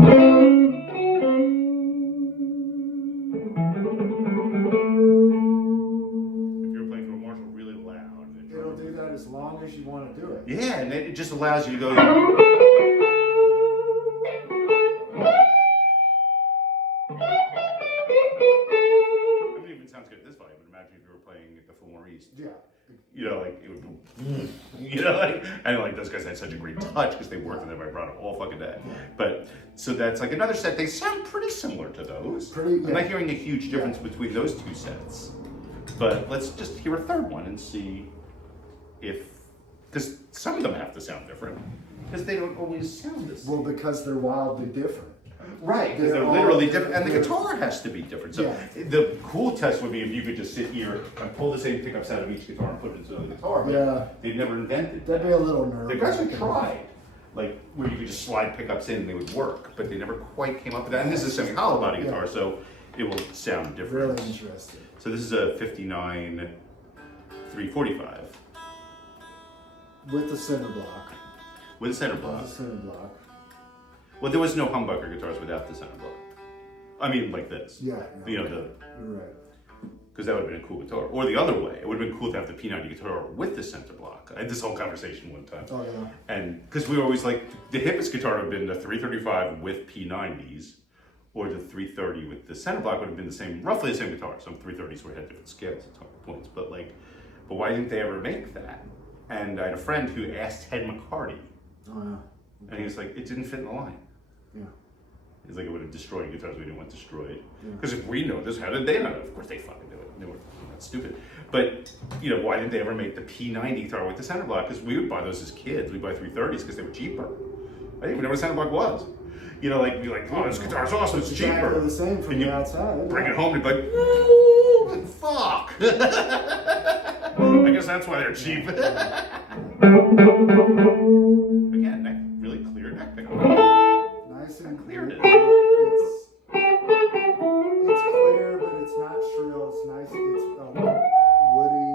It'll do that as long as you want to do it. Yeah, and it just allows you to go. I mean, it even sounds good at this volume, but imagine if you were playing at the Fillmore East. Yeah. It would and those guys had such a great touch because they worked on them. I brought it all fucking day. But so that's like another set. They sound pretty similar to those. I'm not hearing a huge difference between those 2 sets. But let's just hear a third one and see because some of them have to sound different because they don't always sound this. Well, because they're wildly different. Right, because they're literally different, and the guitar has to be different. So Yeah. the cool test would be if you could just sit here and pull the same pickups out of each guitar and put it into another guitar. But Yeah. they've never invented That'd that. be a little nervous. The guys have tried, like where you could just slide pickups in and they would work, but they never quite came up with that. And this is a semi-hollow body guitar, so it will sound different. Really interesting. So this is a 59 345 With the center block. with a center With block. the center block. Well, there was no humbucker guitars without the center block. I mean, like this. Yeah. You're right. because that would have been a cool guitar. Or the other way, it would have been cool to have the P90 guitar with the center block. I had this whole conversation one time. Oh, yeah. And because we were always like, the hippest guitar would have been the 335 with P90s, or the 330 with the center block would have been the same, roughly the same guitar. Some 330s would have had different scales at points, but why didn't they ever make that? And I had a friend who asked Ted McCarty, Oh, yeah. and he was like, it didn't fit in the line. Yeah. He's like, it would have destroyed guitars we didn't want destroyed. Yeah. Because if we know this, how did they know? Of course they fucking knew it. They were not stupid. But, why didn't they ever make the P90 guitar with the center block? Because we would buy those as kids. We'd buy 330s because they were cheaper. I didn't even know what a center block was. Be like, oh, this guitar's awesome, it's cheaper. Exactly the same from And you the outside. bring it home and be like, ooh, fuck. I guess that's why they're cheap. Again, really clear neck pickup. Nice and clear it is. It's clear, but it's not shrill. It's nice. It's woody.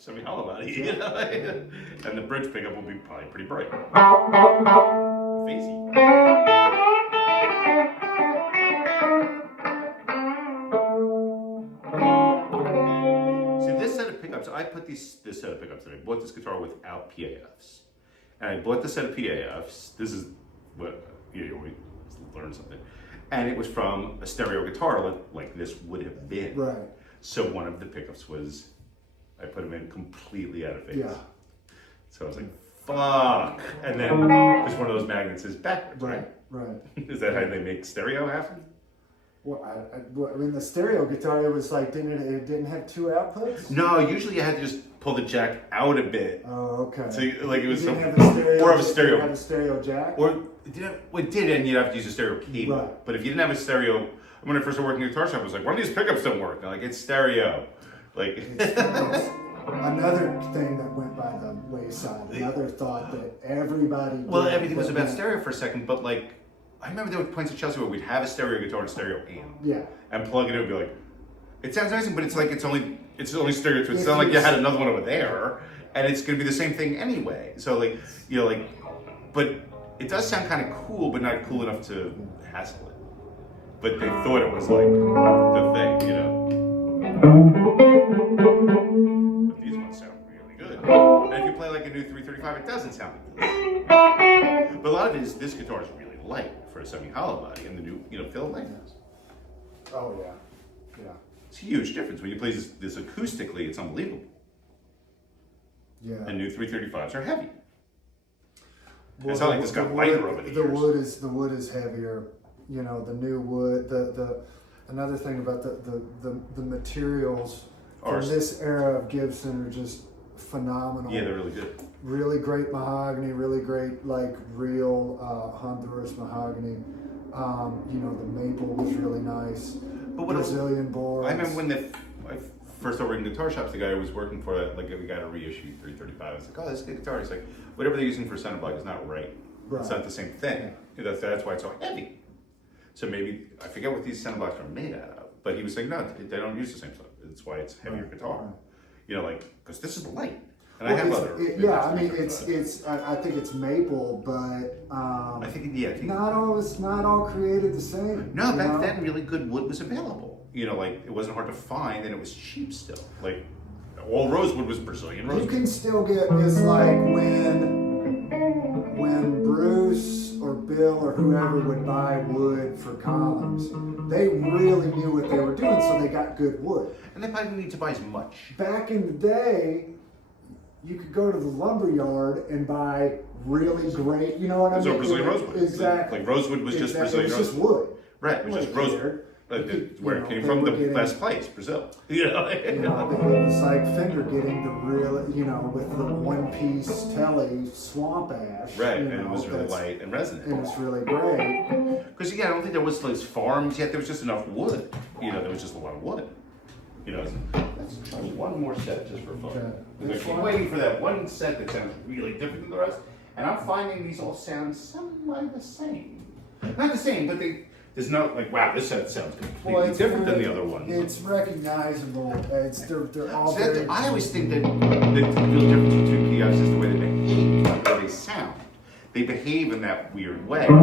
semi-hollow-body, you know? And the bridge pickup will be probably pretty bright. Phasey. See, this set of pickups, I put this set of pickups, and I bought this guitar without PAFs. And I bought the set of PAFs. This is what, you always learn something. And it was from a stereo guitar like this would have been. Right. So one of the pickups was, I put them in completely out of phase. Yeah. So I was like, fuck. And then, because one of those magnets is backwards, right? Right. Is that how they make stereo happen? Well, I mean, the stereo guitar, it was like, it didn't have two outputs? No, usually you had to just pull the jack out a bit. Oh, okay. So like it was didn't some, have a stereo, or have a stereo. Didn't have a stereo jack? Or it did, and you'd have to use a stereo cable. Right. But if you didn't have a stereo, when I first started working in a guitar shop, I was like, one of these pickups don't work. They're like, it's stereo. Like It's another thing that went by the wayside. Another thought that everybody well, did, everything was but about then- stereo for a second, but like, I remember there were points at Chelsea where we'd have a stereo guitar and a stereo amp. Yeah. And plug it in and be like, it sounds amazing, but it's like it's only stereo to it. It's If not like you it's- had another one over there, and it's gonna be the same thing anyway. So like, you know, like, but it does sound kind of cool, but not cool enough to hassle it. But they thought it was like the thing, you know. But these ones sound really good. And if you play like a new 335, it doesn't sound like this. But a lot of it is, this guitar is really light for a semi-hollow body, and the new, you know, Phil Lynott. Oh, yeah. Yeah. It's a huge difference. When you play this acoustically, it's unbelievable. Yeah. And new 335s are heavy. Well, It's not like this got lighter over the years. The wood is heavier. You know, the new wood. Another thing about the materials from this era of Gibson are just phenomenal. Yeah, they're really good. Really great mahogany. Really great, like real Honduras mahogany. You know, the maple was really nice. But what Brazilian boards. I remember when I first started working in guitar shops, the guy I was working for, like, we got a reissue 335. I was like, oh, that's a good guitar. He's like, whatever they're using for center block is not right. It's not the same thing. Yeah. That's why it's so heavy. So maybe, I forget what these center blocks are made out of, but he was saying, no, they don't use the same stuff. That's why it's heavier guitar. Right. You know, like, because this is light. And Well, I have other. I mean, I think it's maple, but I think, yeah. it's not all created the same. No, you back know? then, really good wood was available. You know, like, it wasn't hard to find, and it was cheap still. Like, all rosewood was Brazilian You rosewood. can still get, it's like when Bruce or Bill or whoever would buy wood for columns, they really knew what they were doing, so they got good wood. And they probably didn't need to buy as much. Back in the day, you could go to the lumber yard and buy really great, you know what I It was mean? all Brazilian rosewood. Exactly. Like rosewood was just Exactly. Brazilian It was just rosewood. wood. Right, it was just Well, rosewood. Where it came they from, were the getting- best place, Brazil. You know? You know, it was like Fender getting the real, you know, with the one-piece telly swamp ash. Right, you and it know, was really that's- light and resonant. And it's really great. Because, yeah, I don't think there was those farms yet. There was just enough wood. You know, there was just a lot of wood. You know, let's try one more set just for fun. Okay. Because I keep waiting for that one set that sounds really different than the rest. And I'm finding these all sound somewhat the same. Not the same, but there's no, like, wow, this set sounds completely different than the other ones. It's recognizable. They're all So very. I always think that the real difference between PFs is the way they behave, not the way they sound. They behave in that weird way. Or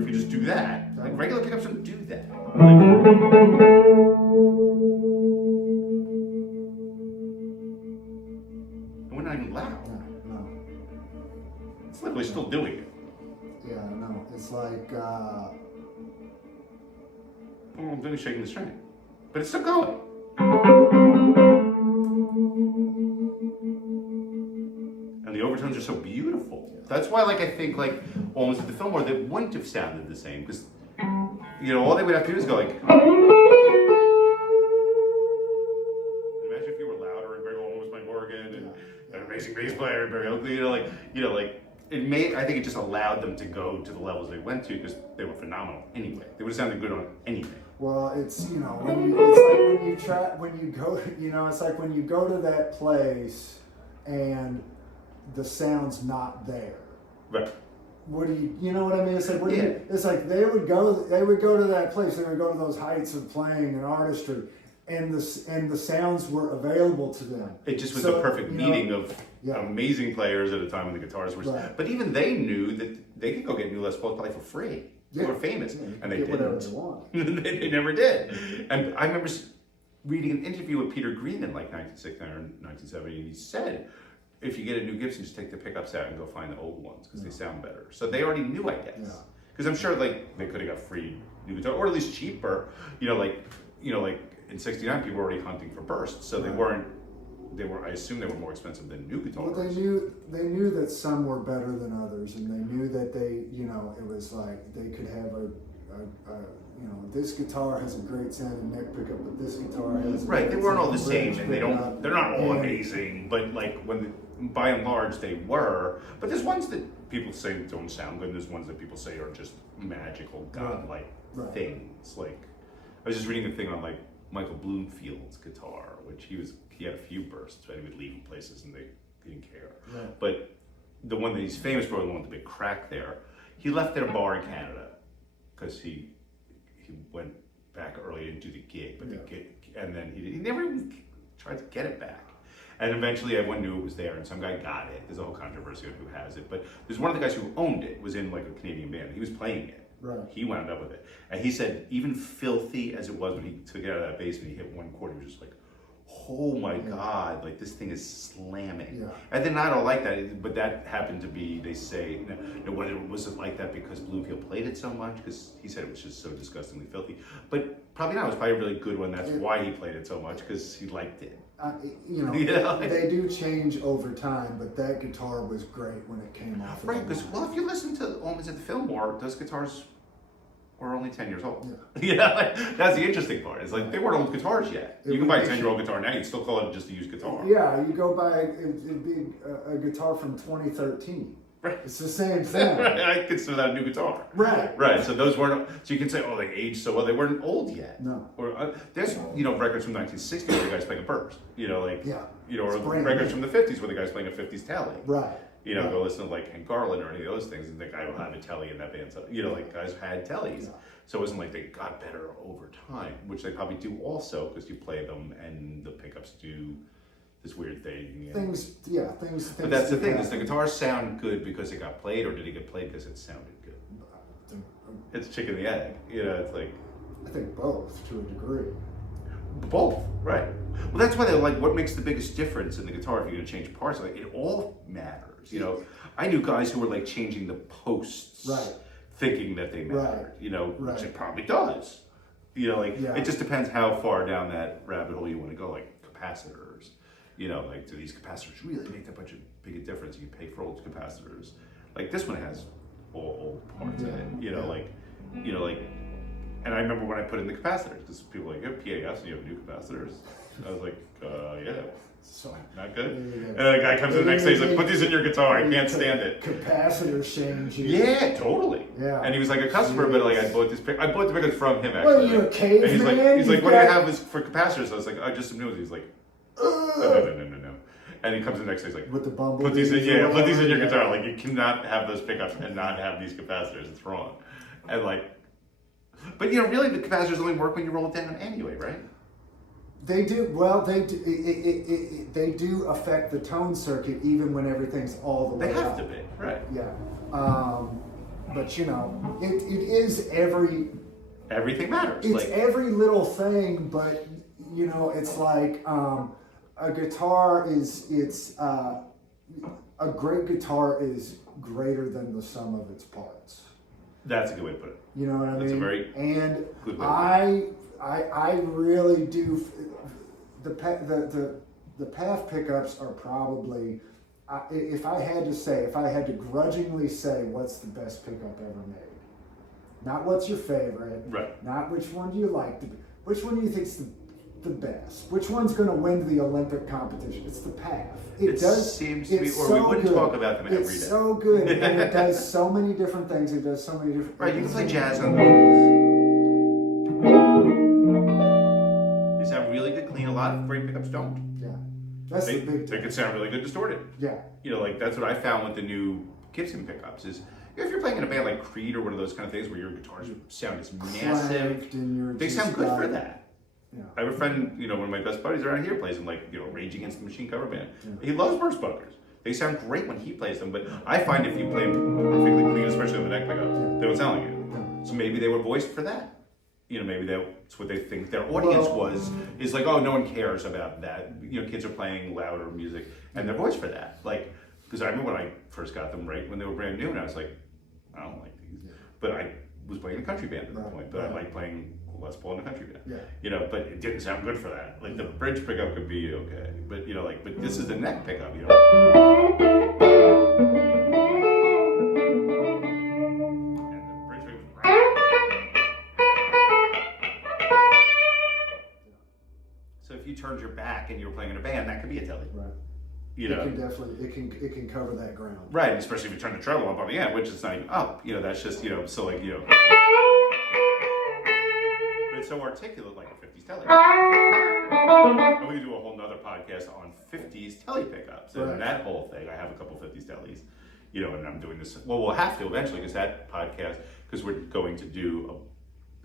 if you just do that, like regular pickups don't do that. And we're not even loud. No. It's like we're still doing it. Yeah, no. It's like. I'm doing shaking the string, but it's still going. And the overtones are so beautiful. That's why, like, I think, like, almost at the Fillmore, they wouldn't have sounded the same, because, you know, all they would have to do is go like. Imagine if you were louder and Greg Allman was playing organ and an amazing bass player, Barry Oakley, it made. I think it just allowed them to go to the levels they went to because they were phenomenal anyway. They would have sounded good on anything. Well, it's, you know, it's like when you go, you know, it's like when you go to that place and the sound's not there. Right. What do you know what I mean? It's like, Yeah. it's like they would go to that place, they would go to those heights of playing and artistry, and the sounds were available to them. It just was the perfect meeting of yeah. amazing players at a time when the guitars were. Right. But even they knew that they could go get new Les Pauls probably for free. They were famous, and they didn't. Whatever they want. They never did. And I remember reading an interview with Peter Green in like 1969 or 1970, and he said, if you get a new Gibson, just take the pickups out and go find the old ones because they sound better. So they already knew, I guess. Because I'm sure like they could have got free new guitar, or at least cheaper. Like in '69, people were already hunting for bursts, so they weren't. I assume they were more expensive than new guitars. Well, they knew that some were better than others, and they knew that it was like they could have this guitar has a great sounding neck pickup, but this guitar has they weren't all the same, and they're not all amazing, but like by and large they were. But there's ones that people say don't sound good, and there's ones that people say are just magical, godlike things. Like I was just reading a thing on like Michael Bloomfield's guitar, which he had a few bursts, but he would leave in places and they didn't care. Right. But the one that he's famous for, the one with the big crack there, he left at a bar in Canada because he went back early to do the gig, but and then he never even tried to get it back. And eventually everyone knew it was there, and some guy got it. There's a whole controversy on who has it, but there's one of the guys who owned it, was in like a Canadian band. He was playing it. Right. He wound up with it. And he said, even filthy as it was when he took it out of that basement, he hit one chord, he was just like, oh my God, like this thing is slamming. Yeah. And they're not all like that, but that happened to be, they say, was it like that because Bloomfield played it so much? Because he said it was just so disgustingly filthy. But probably not, it was probably a really good one. That's why he played it so much, because he liked it. They do change over time, but that guitar was great when it came off. Right, because, if you listen to Omens at the Fillmore, those guitars were only 10 years old. That's the interesting part. It's like they weren't old guitars yet. You can buy a 10-year-old guitar now, you'd still call it just a used guitar. Yeah, you go buy it'd be a guitar from 2013. Right. It's the same thing. I consider that a new guitar. Right. So those weren't. So you can say, oh, they aged so well. They weren't old yet. No. Or there's records from 1960 where the guy's playing a burst. Or records from the 50s where the guy's playing a 50s Tele. Right. Go listen to like Hank Garland or any of those things, and the guy will have a Tele in that band. So, like guys had Teles. Yeah. So it wasn't like they got better over time, which they probably do also because you play them and the pickups do this weird thing. Things. But that's the thing: does the guitars sound good because it got played, or did it get played because it sounded good? It's chicken and the egg. It's like. I think both to a degree. Both, right? Well, that's why they're like, what makes the biggest difference in the guitar if you're going to change parts? Like, it all matters. I knew guys who were like changing the posts, thinking that they mattered. Which it probably does. It just depends how far down that rabbit hole you want to go. Like capacitors. Like, do these capacitors really make that much big a difference? You pay for old capacitors. Like this one has all old parts in it. And I remember when I put in the capacitors, because people were like, you have PAFs and you have new capacitors. I was like, yeah, not good. And the guy comes in the next day, he's like, put these in your guitar, I can't stand it. Capacitor change. Yeah, totally. Yeah. And he was like a customer, but like I bought the pickups from him actually. Well, you're a caveman. And he's like, what do you have for capacitors? I was like, oh, just some new ones. He's like, no. And he comes in the next day, he's like, with the bumble. Put these in your guitar. Like, you cannot have those pickups and not have these capacitors. It's wrong. And like, but really the capacitors only work when you roll it down anyway, right? They do. Well, they do. They do affect the tone circuit even when everything's all the way up. They have to be, right? Yeah. But it is everything matters. It's every little thing, but it's like a guitar is a great guitar is greater than the sum of its parts. That's a good way to put it. You know what I mean? That's a very good way. I really do. The PAF pickups are probably, if I had to grudgingly say, what's the best pickup ever made? Not what's your favorite. Right. Not which one do you like. Which one do you think's the best? Which one's going to win the Olympic competition? It's the PAF. It seems to be, or we wouldn't talk about them every day. It's so good, and it does so many different things. It does so many different. Right, you can play jazz on those. They sound really good, clean. A lot of great pickups don't. Yeah, that's the big. They can sound really good distorted. Yeah. That's what I found with the new Gibson pickups is. If you're playing in a band like Creed or one of those kind of things where your guitars sound is massive, they sound good for that. Yeah. I have a friend, one of my best buddies around here plays them, like, Rage Against the Machine cover band. Yeah. He loves burst bunkers. They sound great when he plays them, but I find if you play them perfectly clean, especially on the neck pickup, they don't sound like it. Yeah. So maybe they were voiced for that. Maybe that's what they think their audience is like, oh, no one cares about that. Kids are playing louder music, and they're voiced for that. Like, because I remember when I first got them, right, when they were brand new, and I was like, I don't like these. Yeah. But I was playing a country band at that point, but I like playing Les Paul in a country band. Yeah. But it didn't sound good for that. Like, the bridge pickup could be okay, but, but this is the neck pickup, And the bridge pickup. So if you turned your back and you were playing in a band, that could be a telly. Right. It can definitely it can cover that ground. Right, especially if you turn the treble up on the end, which is not even up. That's just so like but it's so articulate like a 50s telly. And we can do a whole nother podcast on 50s telly pickups and that whole thing. I have a couple 50s tellies, and I'm doing this. Well, we'll have to eventually because we're going to do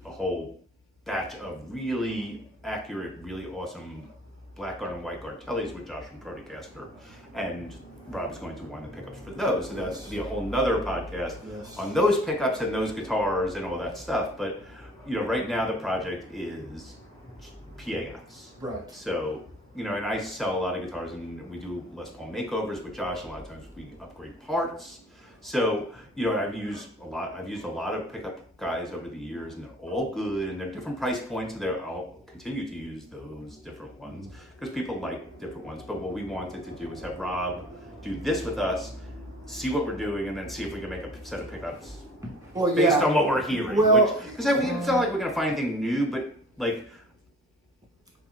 a whole batch of really accurate, really awesome black guard and white guard tellies with Josh from Protocaster, and Rob's going to wind the pickups for those. So that's be a whole nother podcast on those pickups and those guitars and all that stuff. But right now the project is PAFs. Right. So and I sell a lot of guitars, and we do Les Paul makeovers with Josh. A lot of times we upgrade parts. So I've used a lot of pickup guys over the years, and they're all good, and they're different price points. So I'll continue to use those different ones because people like different ones. But what we wanted to do is have Rob do this with us, see what we're doing, and then see if we can make a set of pickups based on what we're hearing. Because it's not like we're gonna find anything new, but like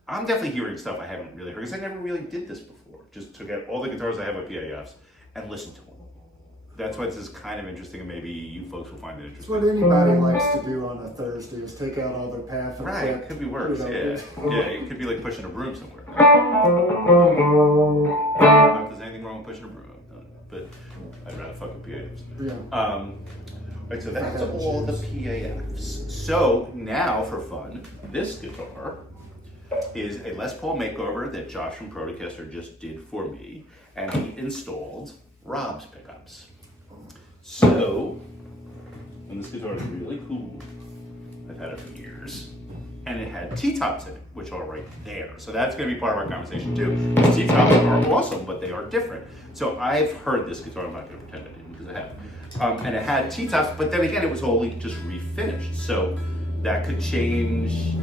I'm definitely hearing stuff I haven't really heard because I never really did this before. Just took out all the guitars I have at PAFs and listened to them. That's why this is kind of interesting, and maybe you folks will find it interesting. It's what anybody likes to do on a Thursday is take out all their PAF and right, it could be worse. Yeah, it could be like pushing a broom somewhere. Not that there's anything wrong with pushing a broom, I've done it, but I'd rather fuck with PAFs. Yeah. Right, so that's all the PAFs. So now for fun, this guitar is a Les Paul makeover that Josh from Protocaster just did for me, and he installed Rob's pickups. So, and this guitar is really cool. I've had it for years. And it had T-tops in it, which are right there. So that's going to be part of our conversation too. These T-tops are awesome, but they are different. So I've heard this guitar, I'm not going to pretend I didn't, because I have. And it had T-tops, but then again, it was only just refinished. So that could change.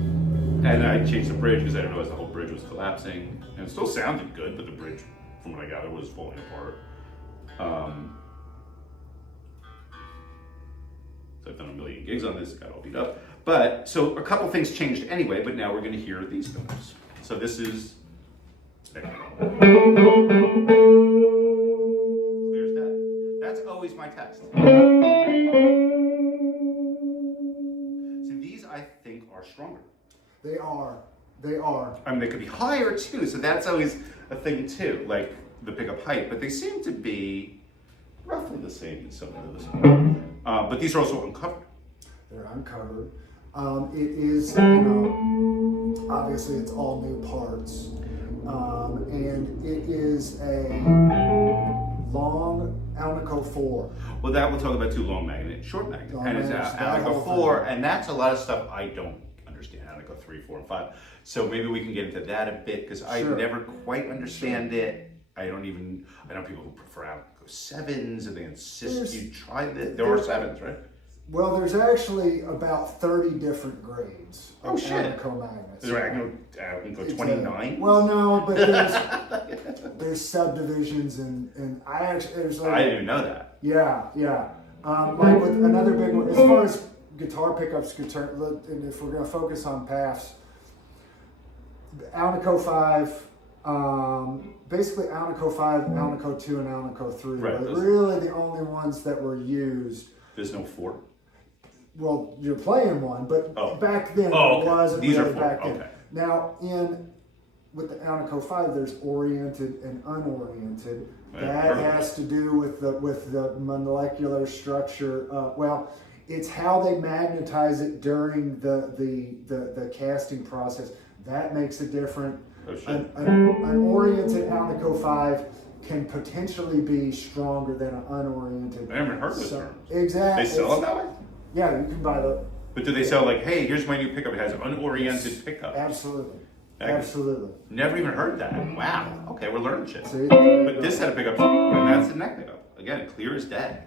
And I changed the bridge because I didn't realize the whole bridge was collapsing. And it still sounded good, but the bridge, from what I got, it was falling apart. So I've done a million gigs on this, got all beat up. But, so a couple things changed anyway, but now we're going to hear these things. So this is, clears that. That's always my test. So these, I think, are stronger. They are. I mean, they could be higher too, so that's always a thing too, like the pickup height, but they seem to be roughly the same in some of those. But these are also uncovered. They're uncovered. It is, obviously it's all new parts. And it is a long Alnico 4. Well, that we'll talk about too, long magnet, short magnet. And it's Alnico 4, and that's a lot of stuff I don't understand, Alnico 3, 4, and 5. So maybe we can get into that a bit, because I never quite understand it. I know people who prefer Alnico 7s, and they insist you try this. There are 7s, right? Well, there's actually about 30 different grades of Alnico magnets. Is there Alnico 29? Well, no, but there's subdivisions, and I actually, there's like... I didn't even know that. Yeah. Like with another big one, as far as guitar pickups concerned, and if we're going to focus on PAFs, Alnico 5, basically Alnico 5, Alnico 2, and Alnico 3 were really the only ones that were used. There's no 4? Well, you're playing one, but back then it wasn't really back then. Okay. Now, with the Alnico 5, there's oriented and unoriented. That has to do with the molecular structure. It's how they magnetize it during the casting process. That makes it different. Oh, shit. An oriented Alnico 5 can potentially be stronger than an unoriented. I haven't heard this term. Exactly. They sell it that way? Yeah, you can buy the. But do they sell like, hey, here's my new pickup, it has unoriented pickup? Absolutely. Okay. Absolutely. Never even heard that. Wow. Okay, we're learning shit. See? But this set of pickups, and that's the neck pickup. Again, clear as day.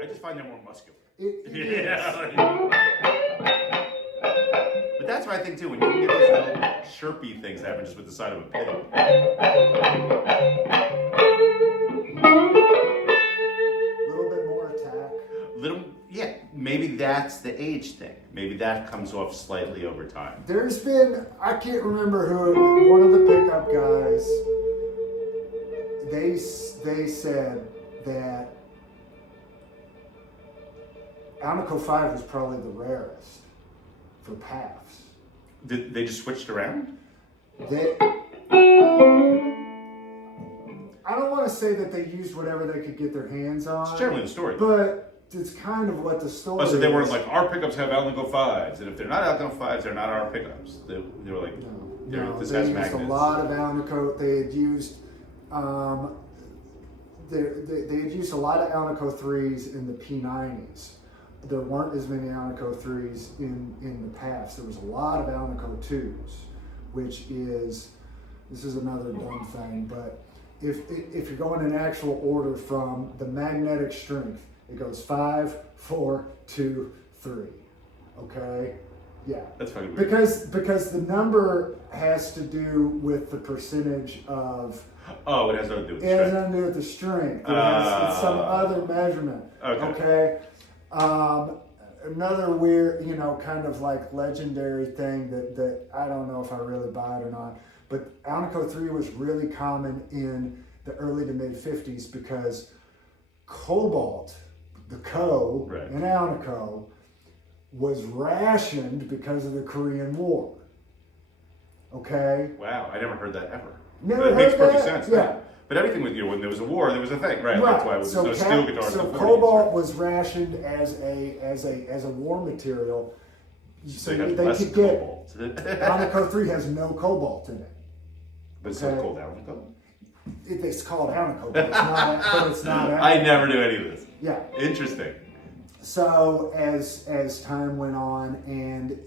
I just find them more muscular. It Yeah. But that's my thing too, when you can get those little chirpy things that happen just with the side of a pig. little bit more attack. Yeah, maybe that's the age thing. Maybe that comes off slightly over time. There's been, I can't remember who, one of the pickup guys, they said that Alnico 5 was probably the rarest for PAFs. Did they just switched around? I don't want to say that they used whatever they could get their hands on. It's generally the story. But it's kind of what the story is. So they weren't like, our pickups have Alnico 5s, and if they're not Alnico 5s, they're not our pickups. They were like, No, this they has used magnets. a lot of Alnico. They had used they had used a lot of Alnico 3s in the P90s. There weren't as many Alnico 3s in the PAFs. There was a lot of Alnico 2s, which is, this is another dumb thing, but if you're going in actual order from the magnetic strength, it goes 5, 4, 2, 3. Okay? Yeah. That's fucking weird. Because the number has to do with the percentage of. Oh, it has nothing to do with the It has strength. nothing to do with the strength. It's some other measurement. Okay. Another weird, kind of like legendary thing that I don't know if I really buy it or not. But Alnico 3 was really common in the early to mid 50s because cobalt, the Co Right. in Alnico, was rationed because of the Korean War. Okay? Wow, I never heard that ever. Never But it makes heard perfect that? sense. Yeah. But everything with when there was a war, there was a thing, right? Right. That's why there's no steel guitars. So in the 40s, cobalt right? was rationed as a war material. So So you have they less could get. cobalt. Alnico 3 has no cobalt in it. But it's Okay. still called Alnico? It's called Alnico, but it's not. I never knew any of this. Yeah. Interesting. So as time went on, and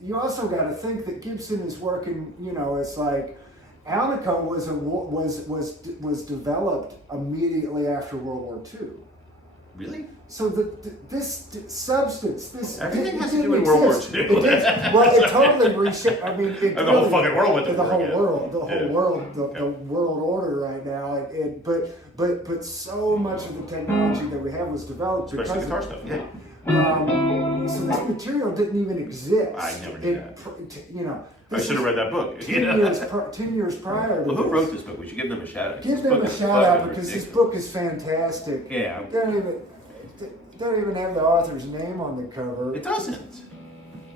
you also got to think that Gibson is working. It's like Alnico was developed immediately after World War II. Really? So this substance, this Everything has to didn't do with World War exist. II. It totally reshaped. I mean, And the whole fucking world went to the war whole again. world, the whole Yeah. world, the world order right now. But so much of the technology that we have was developed Especially because guitar of, stuff. Yeah. so this material didn't even exist. I never knew that. I this should have was read that book. 10 years prior to Well, who this. wrote this book? We should give them a shout out. Give This them book a is shout out fucking because this ridiculous. book is fantastic. Yeah. They don't even have the author's name on the cover. It doesn't.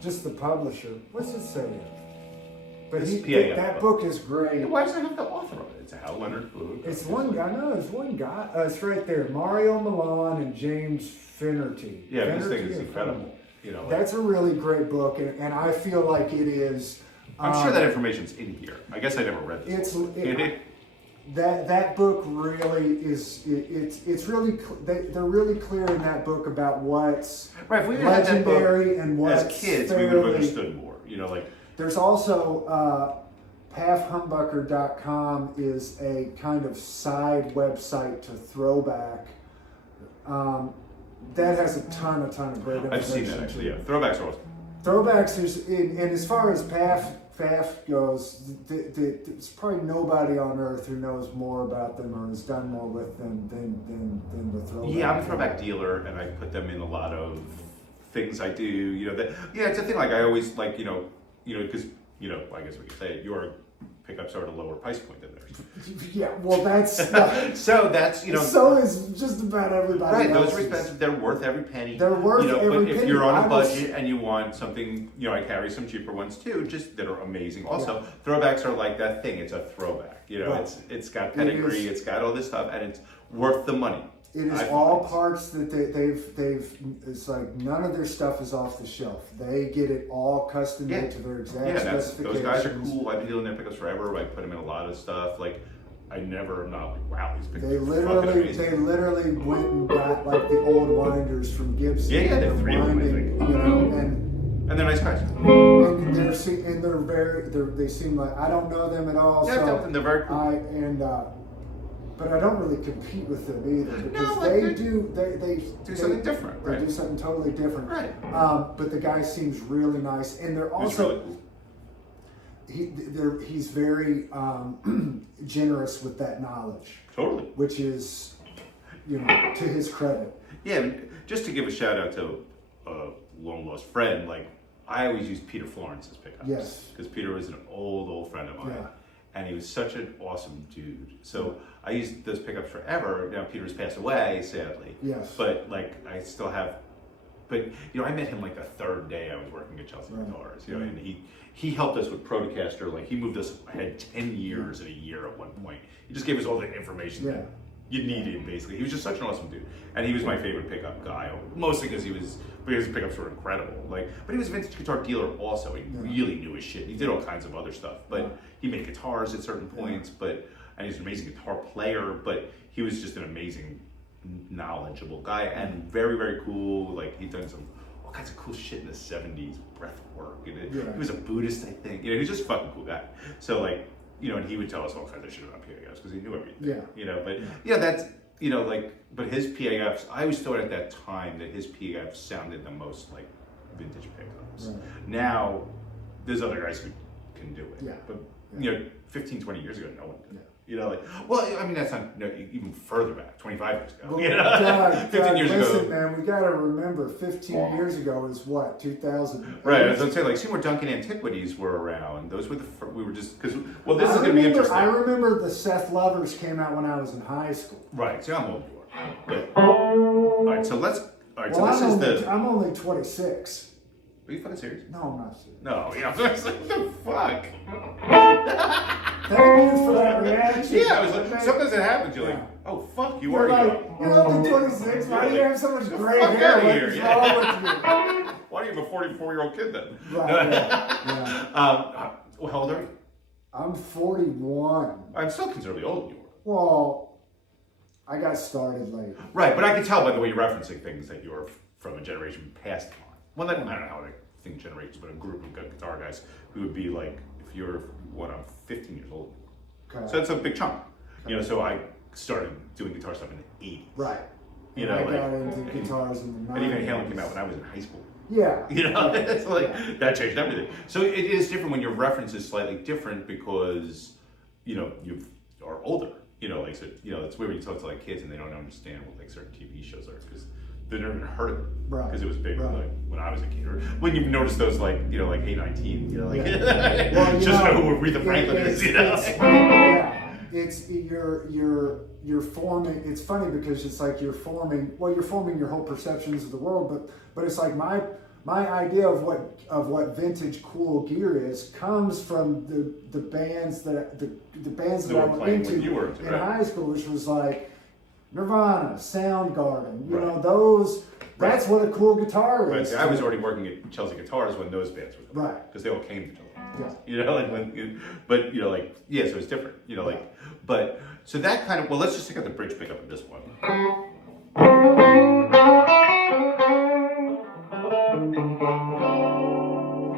Just the publisher. What's it say? But It's PAF that book. book is great. Why does it have the author on it? It's a Hal Leonard book. It's one guy. No, it's one guy. It's right there. Mario Milan and James Finnerty. Yeah, this thing Finnerty is or incredible. Like, That's a really great book, and I feel like it is. I'm sure that information's in here. I guess I never read this. That book really is. It's really. They're really clear in that book about what's Right, if we had that book legendary and what's as kids, we would have understood more. There's also PAFhumbucker.com is a kind of side website to Throwback. That has a ton of great information. I've seen that actually. Yeah, throwbacks are awesome. Throwbacks is, and as far as PAF goes, there's probably nobody on earth who knows more about them or has done more with them than the Throwback. Yeah, I'm a throwback dealer, and I put them in a lot of things I do. It's a thing. Like I always like because I guess we could say it, your pickups are at a lower price point than theirs. Yeah, well, that's so that's so is just about everybody. Right, those else's. are expensive. They're worth every penny. They're worth every but if penny. you're on I a was- budget and you want something, I carry some cheaper ones too, just that are amazing. Also, throwbacks are like that thing. It's a throwback. Right. It's got pedigree. It's got all this stuff, and it's worth the money. It is all parts that they've. It's like none of their stuff is off the shelf. They get it all custom made to their exact specifications. Those guys are cool. I've been dealing their pickups forever. I put them in a lot of stuff. Like I'm not like, wow, these pickups. They literally went and got like the old winders from Gibson. Yeah, they're 3 of them, I think. You know, and they're nice guys. And they seem like I don't know them at all. Yeah, so they're very cool. But I don't really compete with them either because they do something different. They do something totally different. Right. But the guy seems really nice, and they're also he's very generous with that knowledge. Totally. Which is, to his credit. Yeah, just to give a shout out to a long lost friend, like I always use Peter Florence's pickups. Yes. Because Peter was an old friend of mine. Yeah. And he was such an awesome dude. So I used those pickups forever. Now Peter's passed away, sadly. Yes. But like I still have. But I met him like the third day I was working at Chelsea Guitars. And he helped us with Protocaster. Like he moved us ahead 10 years in a year at one point. He just gave us all the information that you needed, basically. He was just such an awesome dude, and he was my favorite pickup guy, mostly because his pickups were incredible. But he was a vintage guitar dealer also. He really knew his shit. He did all kinds of other stuff, but he made guitars at certain points. And he's an amazing guitar player. But he was just an amazing, knowledgeable guy, and very, very cool. Like he'd done all kinds of cool shit in the '70s, breath work. And he was a Buddhist, I think. He was just a fucking cool guy. So and he would tell us all kinds of shit about PAFs because he knew everything. That's, but his PAFs, I always thought at that time that his PAFs sounded the most like vintage pickups. Right. Now, there's other guys who can do it. Yeah. But, 15, 20 years ago, no one did. That's not even further back, 25 years ago. Well, 15 years listen, ago. Man, we got to remember 15 years ago is what, 2000? Right, as I'd say, Seymour Duncan Antiquities were around. Those were we were just, because, this is going to be interesting. I remember the Seth Lovers came out when I was in high school. Right, so I'm old, all right, so I'm only 26. Are you fucking serious? No, I'm not serious. No, I was like, the fuck? Thank you for that reaction. Yeah, I was like, sometimes it happens, you're like, oh fuck, you're only 26, why do you have so much gray hair? What's wrong with you? Why do you have a 44-year-old kid then? Right, how old are you? I'm 41. I'm still considerably older than you were. Well, I got started late. Right, but I can tell by the way you're referencing things that you're from a generation past mine. Well, I don't know how I think generations, but a group of good guitar guys who would be like, if you're, I'm 15 years old. Okay. So that's a big chunk. Okay. So I started doing guitar stuff in the 80s. Right. I got into guitars in the 90s. And even Halen came out when I was in high school. Yeah. It's like, that changed everything. So it is different when your reference is slightly different because, you are older. It's weird when you talk to kids and they don't understand what certain TV shows are because they never even heard of it. Right. Because it was big when I was a kid. Or when you've noticed those 819, just know who Aretha Franklin is, It's you're forming. It's funny because it's like you're forming your whole perceptions of the world, but it's like my idea of what vintage cool gear is comes from the bands that I went into in high school, which was like Nirvana, Soundgarden, those. That's what a cool guitar is. Right. I was already working at Chelsea Guitars when those bands were coming. Right. Because they all came to Chelsea. Yeah. So it's different. But so that kind of let's just take out the bridge pickup in this one.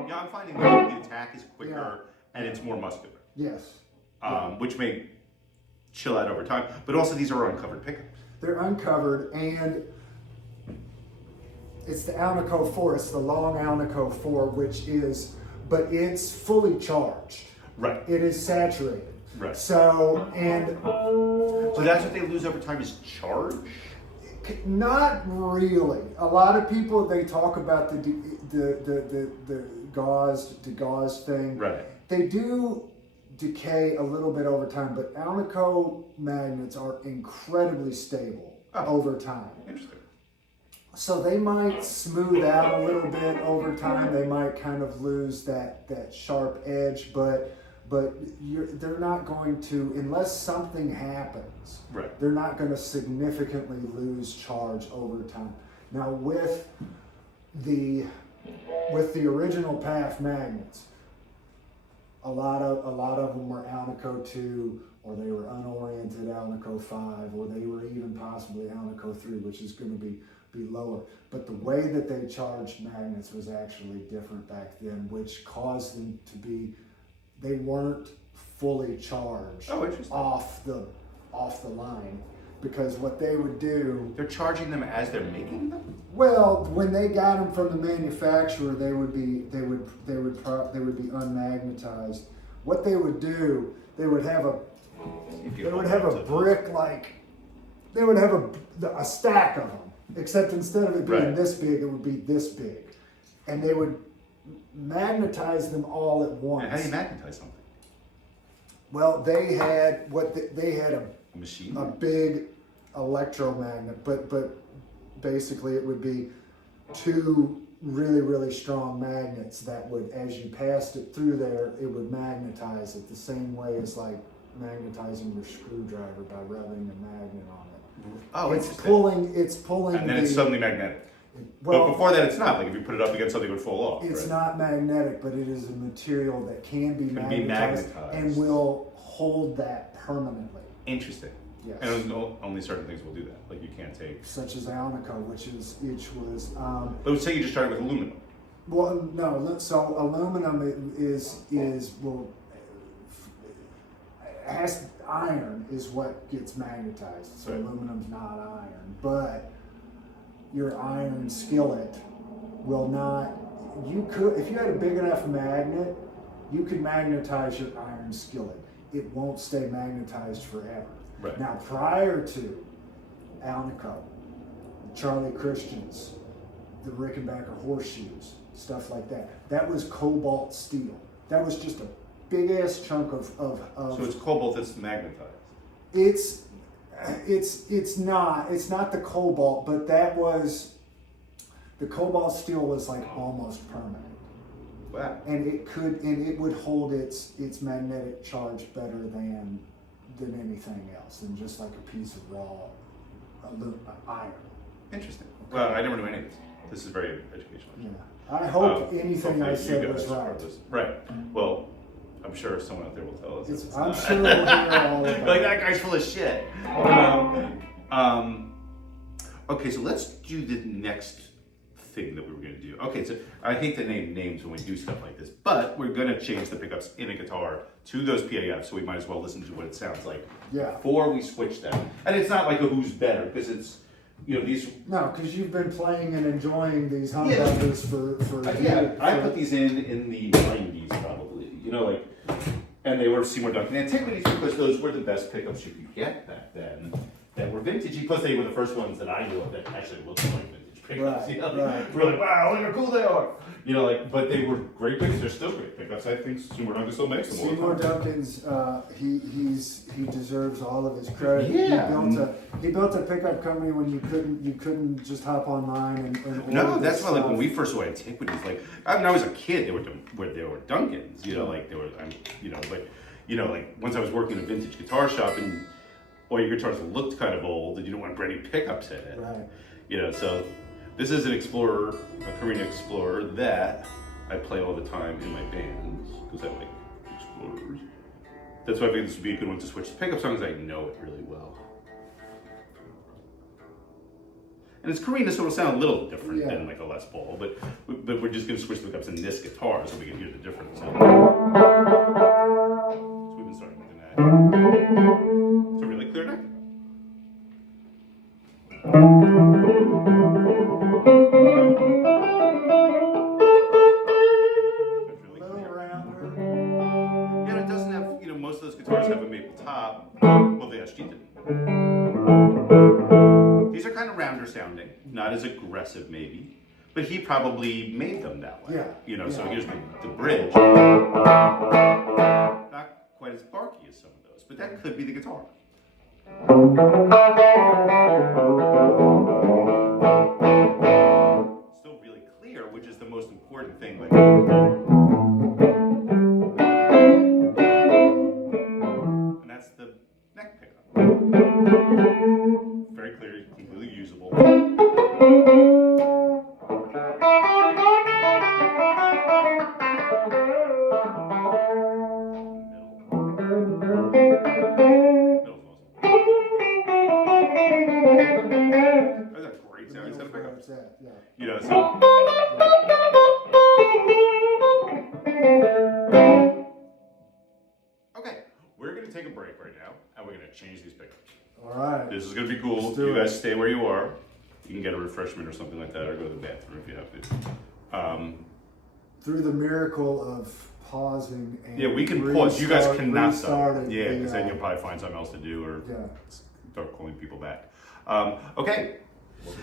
Yeah, I'm finding that the attack is quicker and it's more muscular. Yes. Which may chill out over time, but also these are uncovered pickups. They're uncovered, and it's the Alnico 4. It's the long Alnico 4, but it's fully charged. Right. It is saturated. Right. So that's what they lose over time is charge? Not really. A lot of people, they talk about the gauze thing. Right. They do decay a little bit over time, but Alnico magnets are incredibly stable over time. Interesting. So they might smooth out a little bit over time. They might kind of lose that sharp edge, but but they're not going to, unless something happens, Right. they're not going to significantly lose charge over time. Now with the original PAF magnets, a lot of them were Alnico 2, or they were unoriented Alnico 5, or they were even possibly Alnico 3, which is going to be lower. But the way that they charged magnets was actually different back then, which caused them to be, they weren't fully charged off the line. Because what they would do, They're charging them as they're making them? well, when they got them from the manufacturer, they would be unmagnetized. What they would do, they would have a brick, like they would have a stack of them, except instead of it being this big, it would be this big, and they would magnetize them all at once. And how do you magnetize something? Well, they had a machine, a big electromagnet, but basically it would be two really strong magnets that would, as you passed it through there, it would magnetize it the same way as like magnetizing your screwdriver by rubbing a magnet on it. Oh, it's pulling, and then it's suddenly magnetic. Well, but before that, it's not. Like if you put it up against something, it would fall off. It's not magnetic, but it is a material that can be magnetized and will hold that permanently. Interesting. Yes. And only certain things will do that. Like you can't take. Such as Alnico, which was. But let's say you just started with aluminum. Well, no. So aluminum has iron is what gets magnetized. So aluminum's not iron, but your iron skillet will not. You could, if you had a big enough magnet, you could magnetize your iron skillet. It won't stay magnetized forever. Right. Now, prior to Alnico, Charlie Christian's, the Rickenbacker horseshoes, stuff like that, that was cobalt steel. That was just a big ass chunk of. So it's cobalt that's magnetized. It's not the cobalt, but that was, the cobalt steel was like almost permanent. Wow. And it would hold its magnetic charge better than anything else, than just like a piece of raw iron. Interesting. Well, I never knew any of this. This is very educational. Yeah. I hope anything I said was right. Right. Well, I'm sure someone out there will tell us. I'm sure we'll hear all about like that guy's full of shit. Okay, so let's do the next thing that we were going to do. Okay, so I hate to name names when we do stuff like this, but we're going to change the pickups in a guitar to those PAFs, so we might as well listen to what it sounds like before we switch them. And it's not like a who's better, because it's, you know, these... No, because you've been playing and enjoying these humbuckers for yeah, I put these in the 90s probably, you know, like, and they were Seymour Duncan Antiquities because those were the best pickups you could get back then that were vintagey, plus they were the first ones that I knew of that actually looked like vintage pickups, you know, we're like, wow, look how cool they are, you know, like, but they were great pickups, they're still great pickups. I think Seymour Duncan still makes them all the Seymour time. Duncan's, he deserves all of his credit. Yeah. He built a pickup company when you couldn't just hop online and No, that's why, like, when we first saw Antiquities, like, when I was a kid, they were Duncans, you know, like, they were, you know, but, you know, like, once I was working in a vintage guitar shop and all your guitars looked kind of old and you didn't want to put any pickups in it. Right. You know, so this is an Explorer, a Korean Explorer that I play all the time in my bands because I like Explorers. That's why I think this would be a good one to switch to pickups on because I know it really well. And it's Korean, so it'll sound a little different than like a Les Paul, but we're just going to switch the pickups in this guitar so we can hear the difference. So we've been starting with that. So really clear neck. Yeah, it doesn't have, you know, most of those guitars have a maple top. Well, the SG didn't. These are kind of rounder sounding, not as aggressive maybe, but he probably made them that way. Yeah. You know, so here's the bridge. Not quite as barky as some of those, but that could be the guitar. Still really clear, which is the most important thing. Like, change these pickups. All right. This is gonna be cool. Let's do You it. guys stay where you are. You can get a refreshment or something like that, or go to the bathroom if you have to. Through the miracle of pausing and Yeah, we can pause. You guys cannot stop. restarting Yeah, the, because then you'll probably find something else to do or yeah. start calling people back. Okay.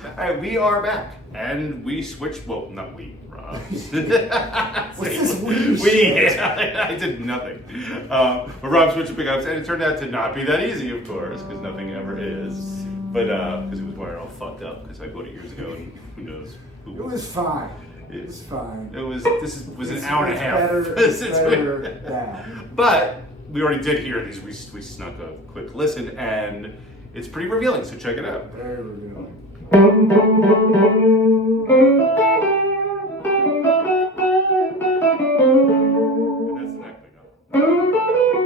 All right, we are back, and we switched. Well, not we, Rob. What's this we? Yeah, I did nothing. But Rob switched to pickups, and it turned out to not be that easy, of course, because nothing ever is. But because it was wired all fucked up, because I bought it years ago, and who knows? It was fine. It was fine. It was. This was an hour and a half. Better, It's better that. But we already did hear these. We snuck a quick listen, and it's pretty revealing. So check it out. Very revealing. And that's the neck pickup.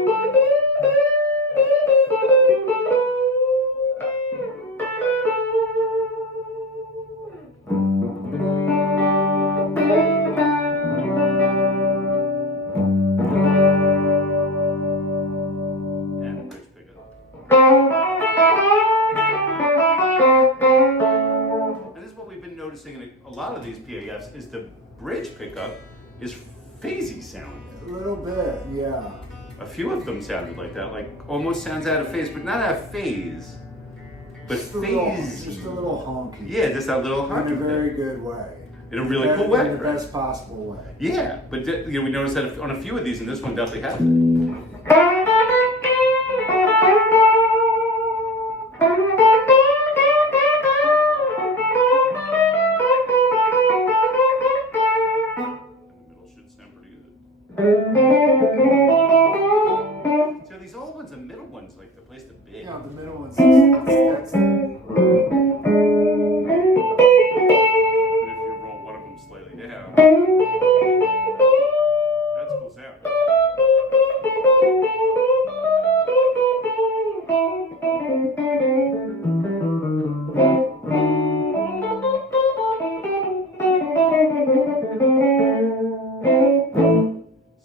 And the bridge pickup. And this is what we've been noticing in a lot of these PAFs is the bridge pickup is phasey sounding. A little bit, yeah. A few of them sounded like that, like almost sounds out of phase, but not out of phase, but Just phasey. a little honky. Yeah, just that little In a honky very thing. good way. In a really cool way. In the right? best possible way. Yeah, but we noticed that on a few of these, and this one definitely has it. The middle should sound pretty good. So these old ones, the middle ones, like the place to be. Yeah, the middle one's that's And if you roll one of them slightly down, that's a cool sound.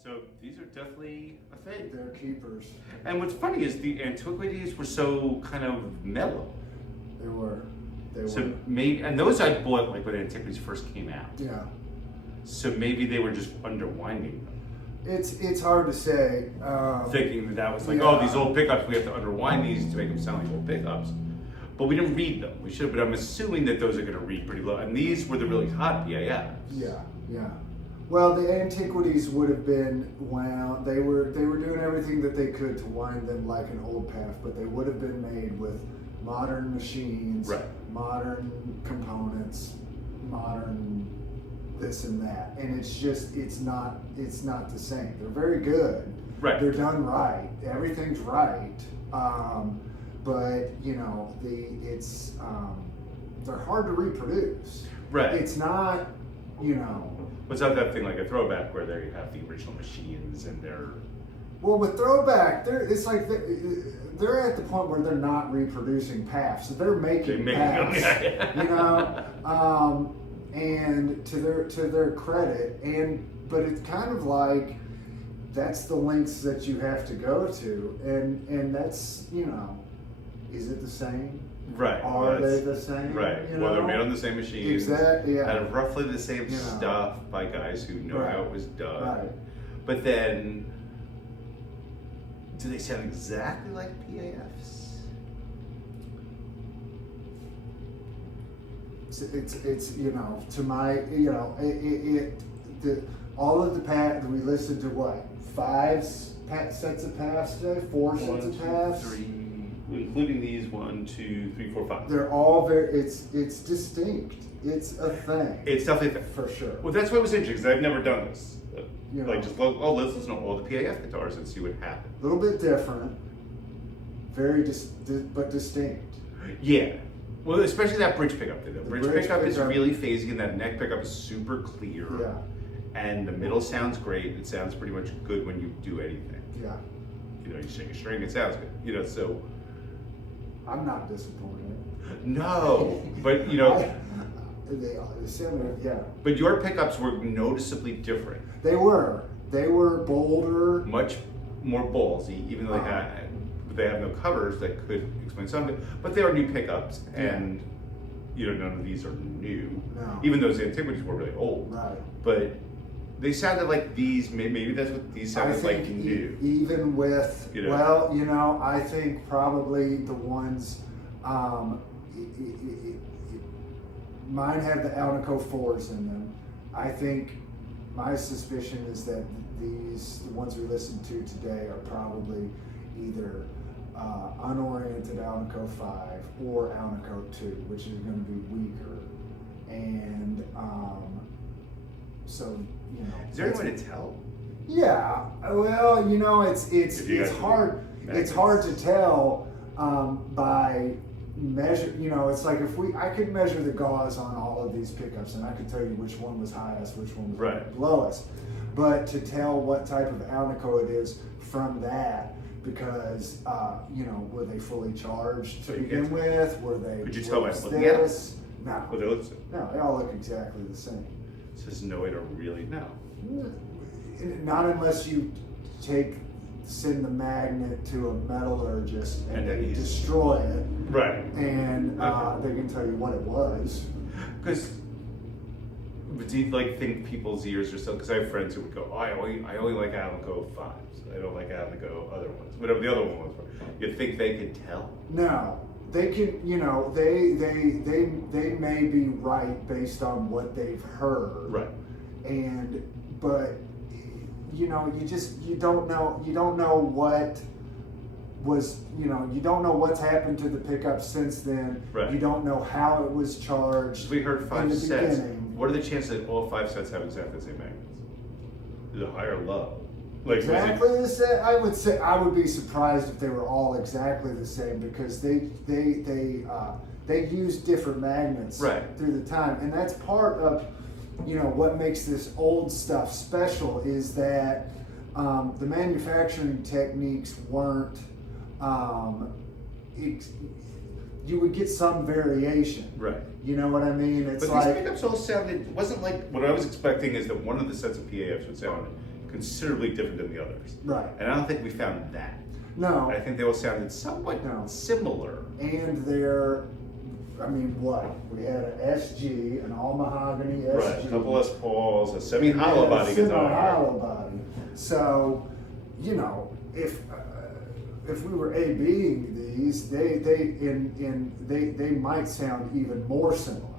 So these are definitely a thing. they're keepers. And what's funny is the antiquities were so kind of mellow. They were. They So were. maybe, and those I bought like when antiquities first came out. Yeah. So maybe they were just underwinding them, It's hard to say. thinking that was like, Yeah. oh, these old pickups, we have to underwind these to make them sound like old pickups. But we didn't read them. We should, but I'm assuming that those are going to read pretty low. And these were the really hot PAFs. Yeah, yeah. Well, the antiquities would have been wound. They were doing everything that they could to wind them like an old PAF, but they would have been made with modern machines, Right. modern components, modern this and that. And it's not the same. They're very good. Right. They're done right. Everything's right. But they're hard to reproduce. Right. It's not, What's not that thing like a throwback where they have the original machines and they're. well, with throwback, it's like they're at the point where they're not reproducing PAFs, so they're making them, PAFs, and to their credit, but it's kind of like that's the lengths that you have to go to, and that's is it the same? Right. Are they the same? Right. Well, they're made on the same machines. Exactly. Yeah. Out of roughly the same Yeah. stuff by guys who know Right. how it was done. Right. But then, do they sound exactly like PAFs? It's to my all of the PAFs we listened to what 5 sets of PAFs today, 4 sets of PAFs. 3, including these 1, 2, 3, 4, 5. They're all very. It's distinct. It's a thing. It's definitely a thing. For sure. Well, that's what was interesting because I've never done this. You Like know. just let's listen to all the PAF guitars and see what happens. A little bit different. Very but distinct. Yeah. Well, especially that bridge pickup thing. The bridge pickup is pickup- really phasey, and that neck pickup is super clear. Yeah. And the middle sounds great. It sounds pretty much good when you do anything. Yeah. You shake a string, it sounds good. So. I'm not disappointed. No, but They similar. Yeah. but your pickups were noticeably different. They were bolder. Much more ballsy, even though they had they have no covers that could explain something. But they are new pickups, and none of these are new. No. Even those antiquities were really old. Right. But they sounded like these. Maybe that's what these sounded like new. Even with I think probably the ones. Mine have the Alnico 4s in them. I think my suspicion is that the ones we listened to today are probably either unoriented Alnico 5 or Alnico 2, which is going to be weaker. And so, Is there any way to tell? Yeah, well, it's hard. It's hard to tell by measure. It's like I could measure the gauze on all of these pickups, and I could tell you which one was highest, which one was lowest. But to tell what type of Alnico it is from that, because were they fully charged to begin with? Were they? Could you tell by looking at them? No. Well, they look. No, they all look exactly the same. So there's no way to really know. Not unless you send the magnet to a metallurgist and they destroy it. Right. And they can tell you what it was. Because do you think people's ears are still? Because I have friends who would go, I only like Alnico 5s. I don't like Alnico other ones. Whatever the other one was. You think they could tell? No. They can, they may be right based on what they've heard. Right. But you don't know what was, you don't know what's happened to the pickup since then. Right. You don't know how it was charged. We heard 5 sets. Beginning. What are the chances that all 5 sets have exactly the same magnets? Is it high or low? Exactly the same. I would be surprised if they were all exactly the same, because they use different magnets through the time, and that's part of what makes this old stuff special, is that the manufacturing techniques weren't. You would get some variation. Right. You know what I mean? But these pickups all sounded. It wasn't like what I was expecting is that one of the sets of PAFs would sound considerably different than the others. Right. And I don't think we found that. No. I think they all sounded somewhat similar. And they're, what? We had an SG, an all mahogany SG. Right, a couple Les Pauls, a semi-hollow body guitar. Semi-hollow body. So, if we were A-Bing these, they might sound even more similar.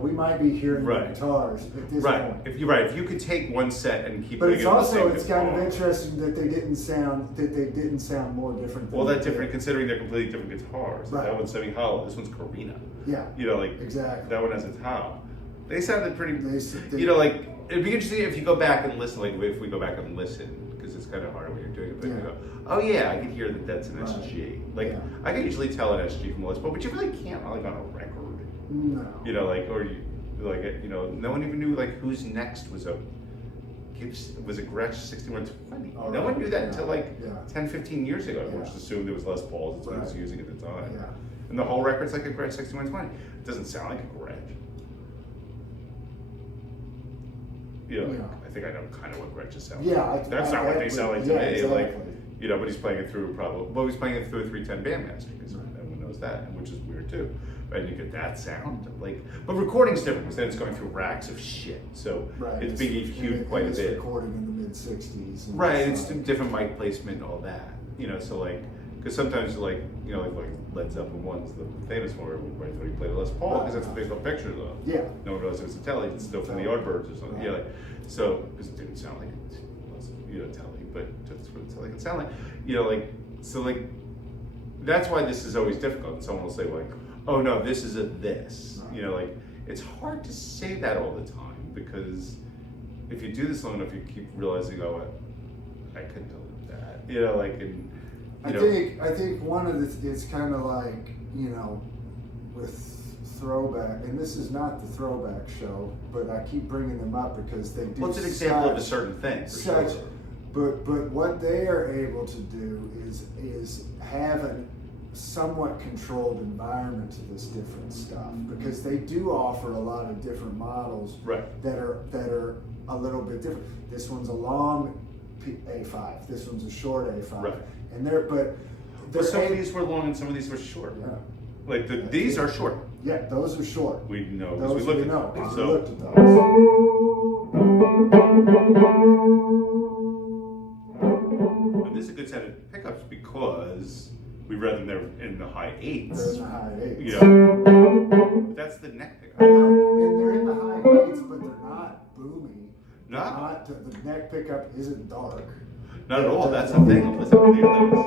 We might be hearing the guitars at this point. If you could take one set and keep. But it's also kind of interesting that they didn't sound more different. Well, that's different considering they're completely different guitars. Right. That one's semi-hollow. This one's Carina. Yeah. Exactly. That one has a top. They sounded pretty. It'd be interesting if you go back and listen. If we go back and listen, because it's kind of hard when you're doing it. But you go, oh yeah, I can hear that that's an SG. I can usually tell an SG from Les Paul, but you really can't on a record. No. No one even knew whose next was a Gretsch 6120. No one knew that until 10, 15 years ago. Everyone just assumed it was Les Paul's. That's what he was using at the time. Yeah. And the whole record's like a Gretsch 6120. It doesn't sound like a Gretsch. I think I know kind of what Gretsch sound like. Yeah. That's not what they sound like to me. Exactly. But he's playing it through he's playing it through a 310 Bandmaster, because everyone knows that, which is weird too. And you get that sound, but recording's different, because then it's going through racks of shit, so it's being EQ'd quite a bit. Recording in the mid-60s. Right, it's different mic placement and all that, because sometimes like Led Zeppelin 1's the famous one where he played Les Paul, because that's what they saw pictures of. Yeah. No one realized it was a Telly, it's still from the Yardbirds or something. Yeah, so, because it didn't sound like it, Telly, but that's what Telly can sound like. That's why this is always difficult, and someone will say oh no, this is a this. Right. It's hard to say that all the time, because if you do this long enough, you keep realizing, I couldn't do that. I think one of it's kind of with throwback, and this is not the throwback show, but I keep bringing them up because they do. Well, it's an example of a certain thing. But what they are able to do is have a somewhat controlled environment to this different stuff, because they do offer a lot of different models that are a little bit different. This one's a long A5. This one's a short A5. Right. And but some of these were long and some of these were short. Yeah. Like these are short. Yeah, those are short. We know because Those we looked we at know, them. 'cause So we looked at those. but this is a good set of pickups because we read them there in the high They're eights. in the high eights. You know, but that's the neck pickup. I know, and they're in the high eights, but they're not boomy. No. Not, the neck pickup isn't dark. Not at all. That's the thing. Listen, clear that is.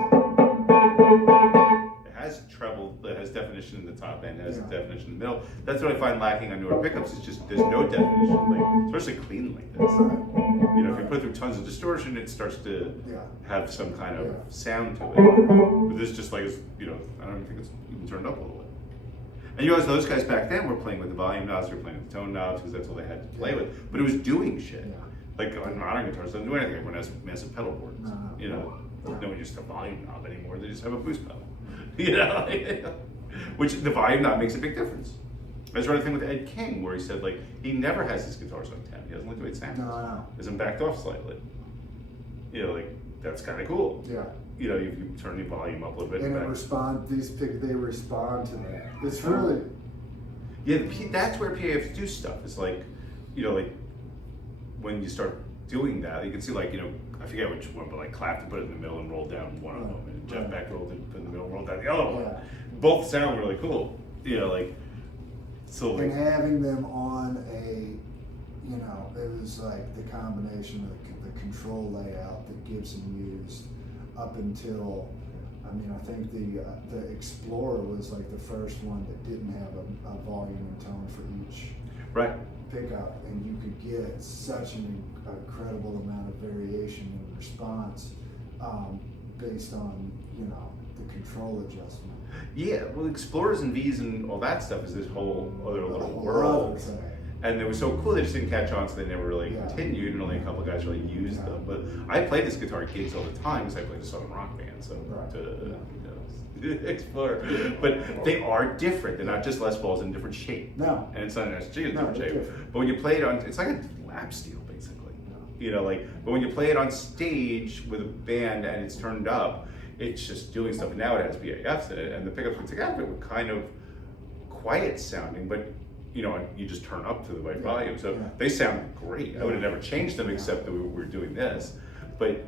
It has treble. It has definition in the top end. It has definition in the middle. That's what I find lacking on newer pickups. It's just there's no definition, like especially clean like this. You know, if you put through tons of distortion, it starts to have some kind of sound to it. But this just like is, you know, I don't even think it's even turned up a little bit. And you realize those guys back then were playing with the volume knobs, they were playing with the tone knobs because that's all they had to play with. But it was doing shit. Like on modern guitars, doesn't do anything. Everyone has massive pedal boards. You know, no one uses a volume knob anymore. They just have a boost pedal. You know, which the volume knob makes a big difference. I was writing a thing with Ed King where he said like he never has his guitars on 10. He doesn't like the way it sounds. No. Has them backed off slightly. You know, like that's kind of cool. Yeah. You know, you turn the volume up a little bit. And they respond to that. It's really. Yeah, that's where PAFs do stuff. It's like, you know, like when you start doing that, you can see like, you know, I forget which one, but like Clapton put it in the middle and rolled down one of them, and Jeff Beck rolled it, put it in the middle, and rolled down the other one. Both sound really cool. You know, like so. And having them on a, you know, it was like the combination of the control layout that Gibson used up until. I mean, I think the Explorer was like the first one that didn't have a volume and tone for each pickup, and you could get such an incredible amount of variation in response based on, you know, the control adjustment. Yeah, well, Explorers and V's and all that stuff is this whole other little world. And they were so cool, they just didn't catch on, so they never really continued, and only a couple guys really used them. But I play this guitar at gigs all the time because I play the Southern rock band, so to Explorer. But they are different. They're not just Les Pauls in different shape. No. And it's not an SG in different shape. But when you play it on, it's like a lap steel, basically. You know, like, but when you play it on stage with a band and it's turned up, it's just doing stuff. And now it has PAFs in it, and the pickups we took out of it were kind of quiet sounding, but you know, you just turn up to the right volume. So they sound great. I would have never changed them except that we were doing this. But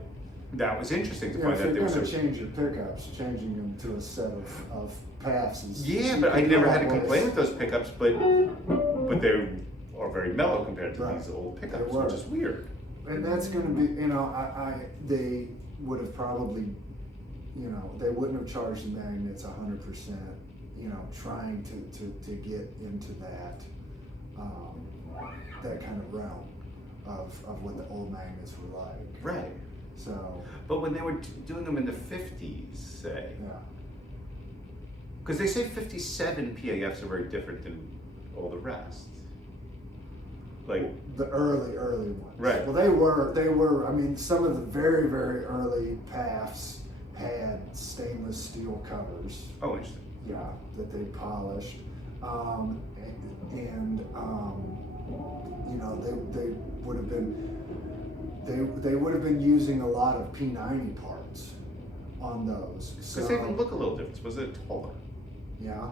that was interesting to find out they were so. If you're going to change your pickups, changing them to a set of PAFs is. Yeah, but I never had to complain with those pickups, but they are very mellow compared to these old pickups, which is weird. And that's going to be, you know, they would have probably, you know, they wouldn't have charged the magnets 100%. You know, trying to get into that that kind of realm of what the old magnets were like. Right. So. But when they were doing them in the 50s, say. Yeah. Because they say 57 PAFs are very different than all the rest. Like the early ones. Right. Well, they were. I mean, some of the very, very early PAFs had stainless steel covers. Oh, interesting. Yeah, that they polished, and you know, they would have been using a lot of P90 parts on those. Because they even look a little different. Was it taller? Yeah.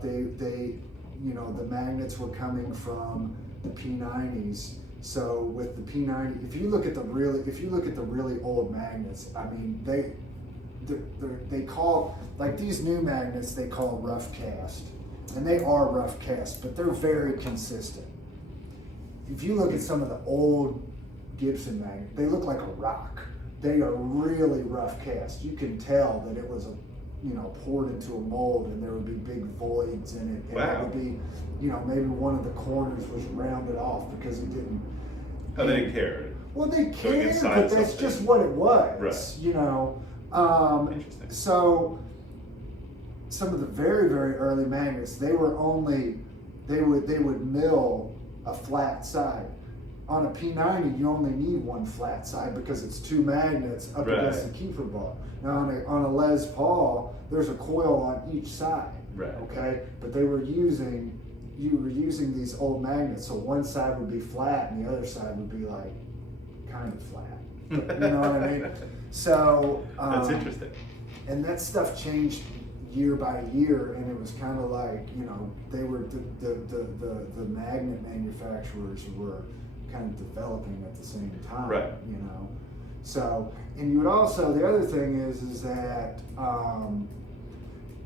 They you know, the magnets were coming from the P90s. So with the P90, if you look at the really old magnets, I mean they call, like these new magnets, they call rough cast, and they are rough cast, but they're very consistent. If you look at some of the old Gibson magnets, they look like a rock. They are really rough cast. You can tell that it was poured into a mold, and there would be big voids in it, and it would be, you know, maybe one of the corners was rounded off because it didn't. Oh, they didn't care. Well, they cared, but that's just what it was. Right. You know. Interesting. So some of the very, very early magnets, they would mill a flat side. On a P90, you only need one flat side because it's two magnets up against the keeper bar. Now on a Les Paul, there's a coil on each side. Right. Okay, but you were using these old magnets, so one side would be flat and the other side would be like kind of flat. You know what I mean? So that's interesting. and that stuff changed year by year, and it was kind of like, you know, they were the magnet manufacturers were kind of developing at the same time, right? You know, so, and you would also, the other thing is that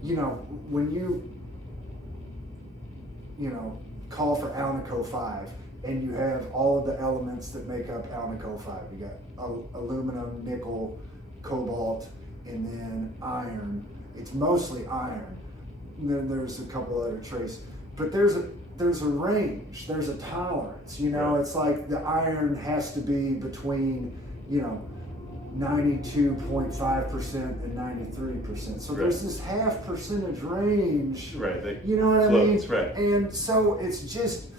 you know, when you know, call for Alnico 5 and you have all of the elements that make up Alnico 5, you got aluminum, nickel, cobalt, and then iron. It's mostly iron. And then there's a couple other traces, but there's a range, there's a tolerance. You know, it's like the iron has to be between, you know, 92.5% and 93%. So there's this half percentage range. Right. That you know what floats, I mean? Right. And so it's just,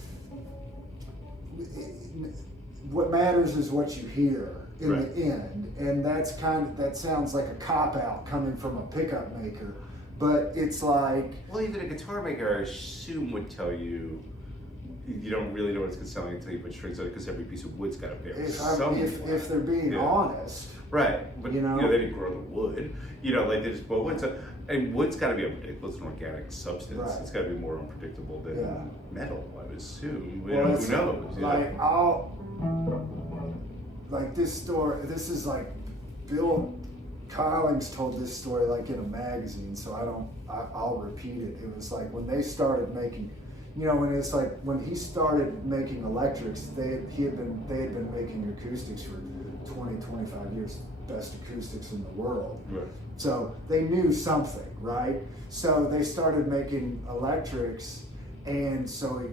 what matters is what you hear in the end. And that's that sounds like a cop-out coming from a pickup maker. But it's like... Well, even a guitar maker, I assume, would tell you you don't really know what it's going to sound like until you put strings on it, because every piece of wood's got to bear if they're being honest. Right. But, you know, they didn't grow the wood. You know, like they just, well, and wood's got to be unpredictable. It's an organic substance. Right. It's got to be more unpredictable than metal, I would assume. Well, who knows? Like, like this story, this is like Bill Collings told this story like in a magazine, so I'll repeat it. It was like when they started making, you know, when it's like when he started making electrics, they had been making acoustics for 20, 25 years, best acoustics in the world. Right. So they knew something, right? So they started making electrics, and so he,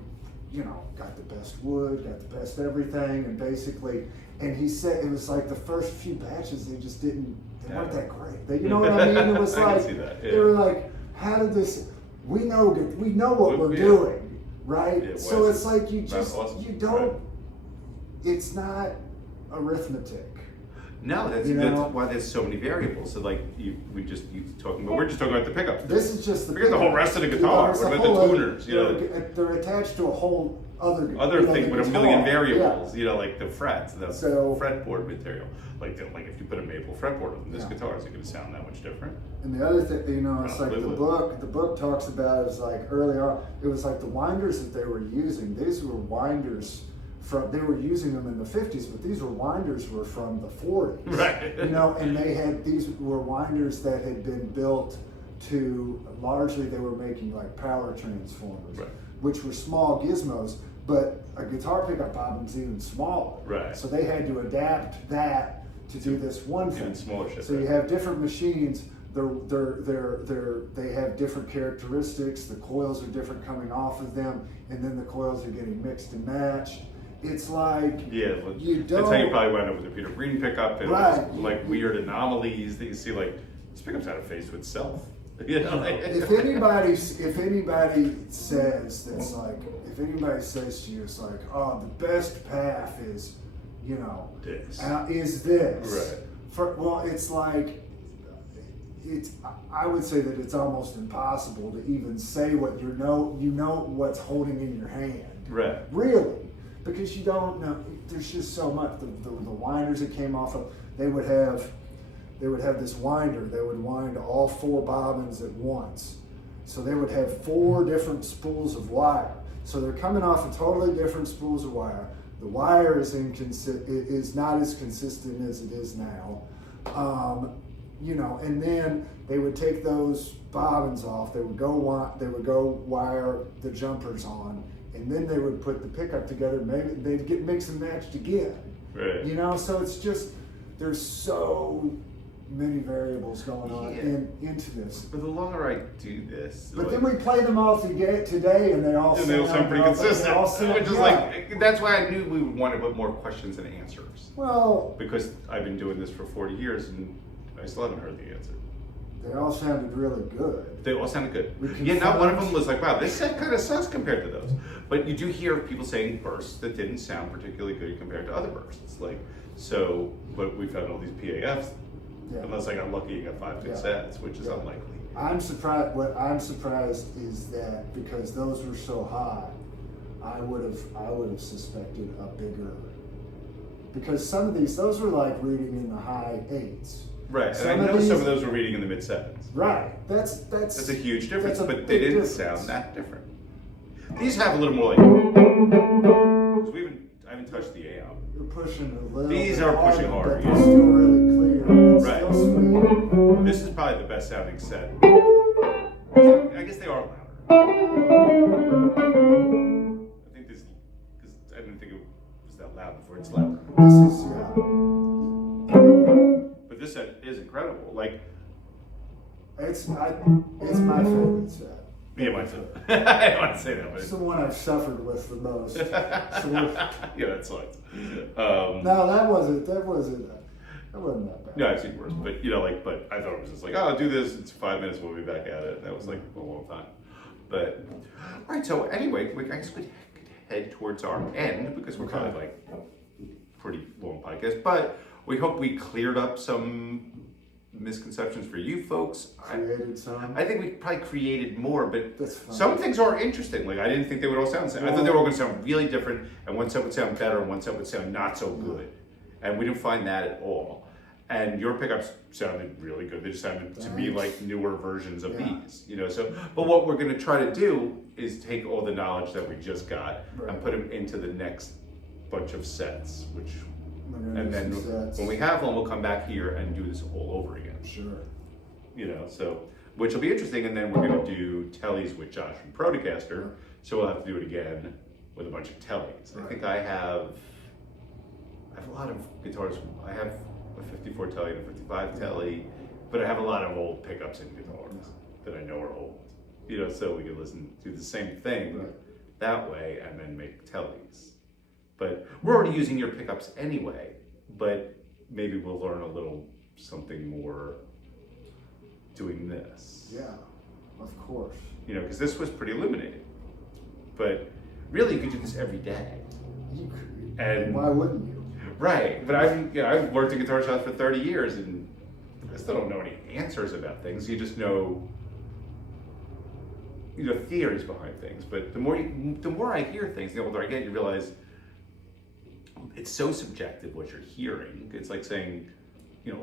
you know, got the best wood, got the best everything, and basically, and he said it was like the first few batches they just weren't that great. You know what I mean? It was like they were like, how did this? We know what we're doing, right? Yeah, so it's like you don't. It's not arithmetic. No, that's why there's so many variables. So like we're just talking about the pickups. This is just forget the whole rest of the guitar. What about the tuners? They're attached to a whole other thing with a million variables. You know, like the frets, the fretboard material. Like if you put a maple fretboard on this guitar, is it going to sound that much different? And the other thing, you know, it's like the book talks about is like early on, it was like the winders that they were using. These were winders they were using them in the 50s, but these winders were from the 40s. Right. You know, and these were winders that had been built to, largely they were making like power transformers, which were small gizmos, but a guitar pickup bobbin's even smaller. Right. So they had to adapt that to do this one thing. Even smaller shit. So you have different machines. They have different characteristics. The coils are different coming off of them, and then the coils are getting mixed and matched. It's like you don't. That's how you probably wound up with a Peter Green pickup and like weird anomalies that you see. Like this pickup's had a face with itself. You know, if anybody says that's like, if anybody says to you, it's like, oh, the best PAF is, you know, this is this. Right. Well, it's like. I would say that it's almost impossible to even say what you know what's holding in your hand. Right. Really, because you don't know. There's just so much. The winders that came off of, they would have this winder. They would wind all 4 bobbins at once. So they would have 4 different spools of wire. So they're coming off of totally different spools of wire. The wire is not as consistent as it is now. You know, and then they would take those bobbins off. They would go wire the jumpers on, and then they would put the pickup together. Maybe they'd get mixed and matched again. Right. You know, so it's just there's so many variables going on into this. But the longer I do this, but then we play them all today, and they all sound pretty consistent. Which is like that's why I knew we would want to put more questions and answers. Well, because I've been doing this for 40 years and I still haven't heard the answer. They all sounded really good. They all sounded good. Yeah, not one of them was like, wow, this set kind of sucks compared to those. But you do hear people saying bursts that didn't sound particularly good compared to other bursts. Like, so, but we found all these PAFs, unless I got lucky and got 5 good sets, which is unlikely. I'm surprised. What I'm surprised is that because those were so high, I would have suspected a bigger. Because some of those were like reading in the high 8s. Right, and Some I of know these- some of those were reading in the mid-sevens. Right. That's a huge difference, that's a but they big didn't difference. sound that different. These have a little more like, because I haven't touched the A album. You're pushing a little. These bit are pushing harder, hard, but yeah. they're still really clear. It's Right. still sweet. This is probably the best sounding set. I guess they are louder. I think this, because I didn't think it was that loud before. It's louder. This is But this set is incredible. Like, it's my favorite set. yeah, mine too. I don't want to say that, but It's the one I've suffered with the most. So yeah, that sucks. no, that wasn't that bad. Yeah, I've seen worse, but but I thought it was just like, oh, I'll do this. It's 5 minutes. We'll be back at it. And that was like a long time. But all right. So anyway, I guess we could head towards our end because we're kind of like pretty long podcast. But we hope we cleared up some misconceptions for you folks. Created some. I think we probably created more, but That's fine. some things are interesting. Like I didn't think they would all sound the same. I thought they were all going to sound really different, and one set would sound better, and one set would sound not so good. And we didn't find that at all. And your pickups sounded really good. They just sounded to me like newer versions of these, So, but what we're going to try to do is take all the knowledge that we just got and put them into the next bunch of sets, and then when we have one, we'll come back here and do this all over again. Sure. So which will be interesting. And then we're going to do tellies with Josh from Protocaster. So we'll have to do it again with a bunch of tellies. I think I have a lot of guitars. I have a 54 telly and a 55 telly, but I have a lot of old pickups and guitars that I know are old. So we can do the same thing that way and then make tellies. But we're already using your pickups anyway, but maybe we'll learn a little something more doing this. Yeah, of course. Because this was pretty illuminating. But really, you could do this every day. You could. And why wouldn't you? Right, but I've worked in guitar shops for 30 years, and I still don't know any answers about things. You just know, theories behind things. But the more I hear things, the older I get, you realize it's so subjective what you're hearing. It's like saying,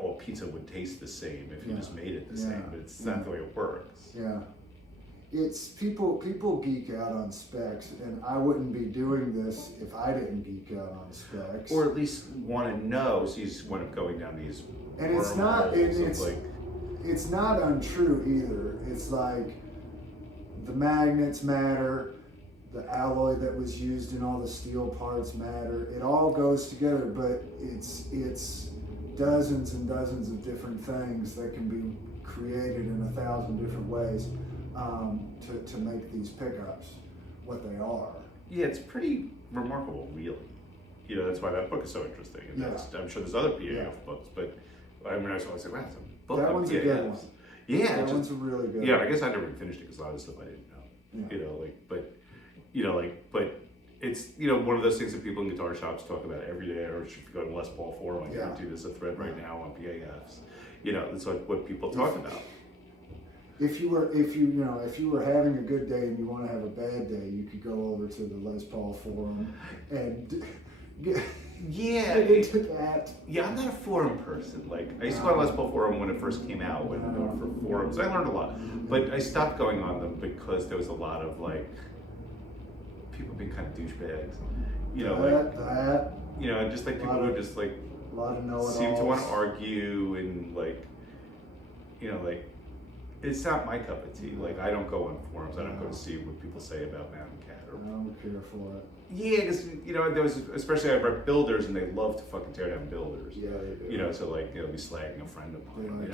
all pizza would taste the same if you just made it the same, but it's not the way it works. Yeah. It's people geek out on specs, and I wouldn't be doing this if I didn't geek out on specs. Or at least want to know, so you just want to going down these and it's not it's not untrue either. It's like the magnets matter, the alloy that was used in all the steel parts matter. It all goes together, but it's dozens and dozens of different things that can be created in 1,000 different ways to make these pickups what they are. Yeah, it's pretty remarkable, really. That's why that book is so interesting. And I'm sure there's other PAF books, but I was always like, wow, it's a book. That one's a good one. Yeah, that one's a really good one. Yeah, I guess I never finished it because a lot of stuff I didn't know. But it's one of those things that people in guitar shops talk about every day. Or if you go to Les Paul Forum, I guarantee there's a thread right now on PAFs. It's like what people talk about. If you were having a good day and you want to have a bad day, you could go over to the Les Paul Forum and get into that. Yeah, I'm not a forum person. Like I used to go on Les Paul Forum when it first came out, when they were for forums. I learned a lot, but I stopped going on them because there was a lot of people being kind of douchebags. And just like people who just like a lot of know-it-alls. seem to want to argue and it's not my cup of tea. Like I don't go on forums. I don't go to see what people say about Mountain Cat. I don't care for it. Yeah, because there was especially I read builders and they love to fucking tear down builders. Yeah, they do. So be slagging a friend of mine.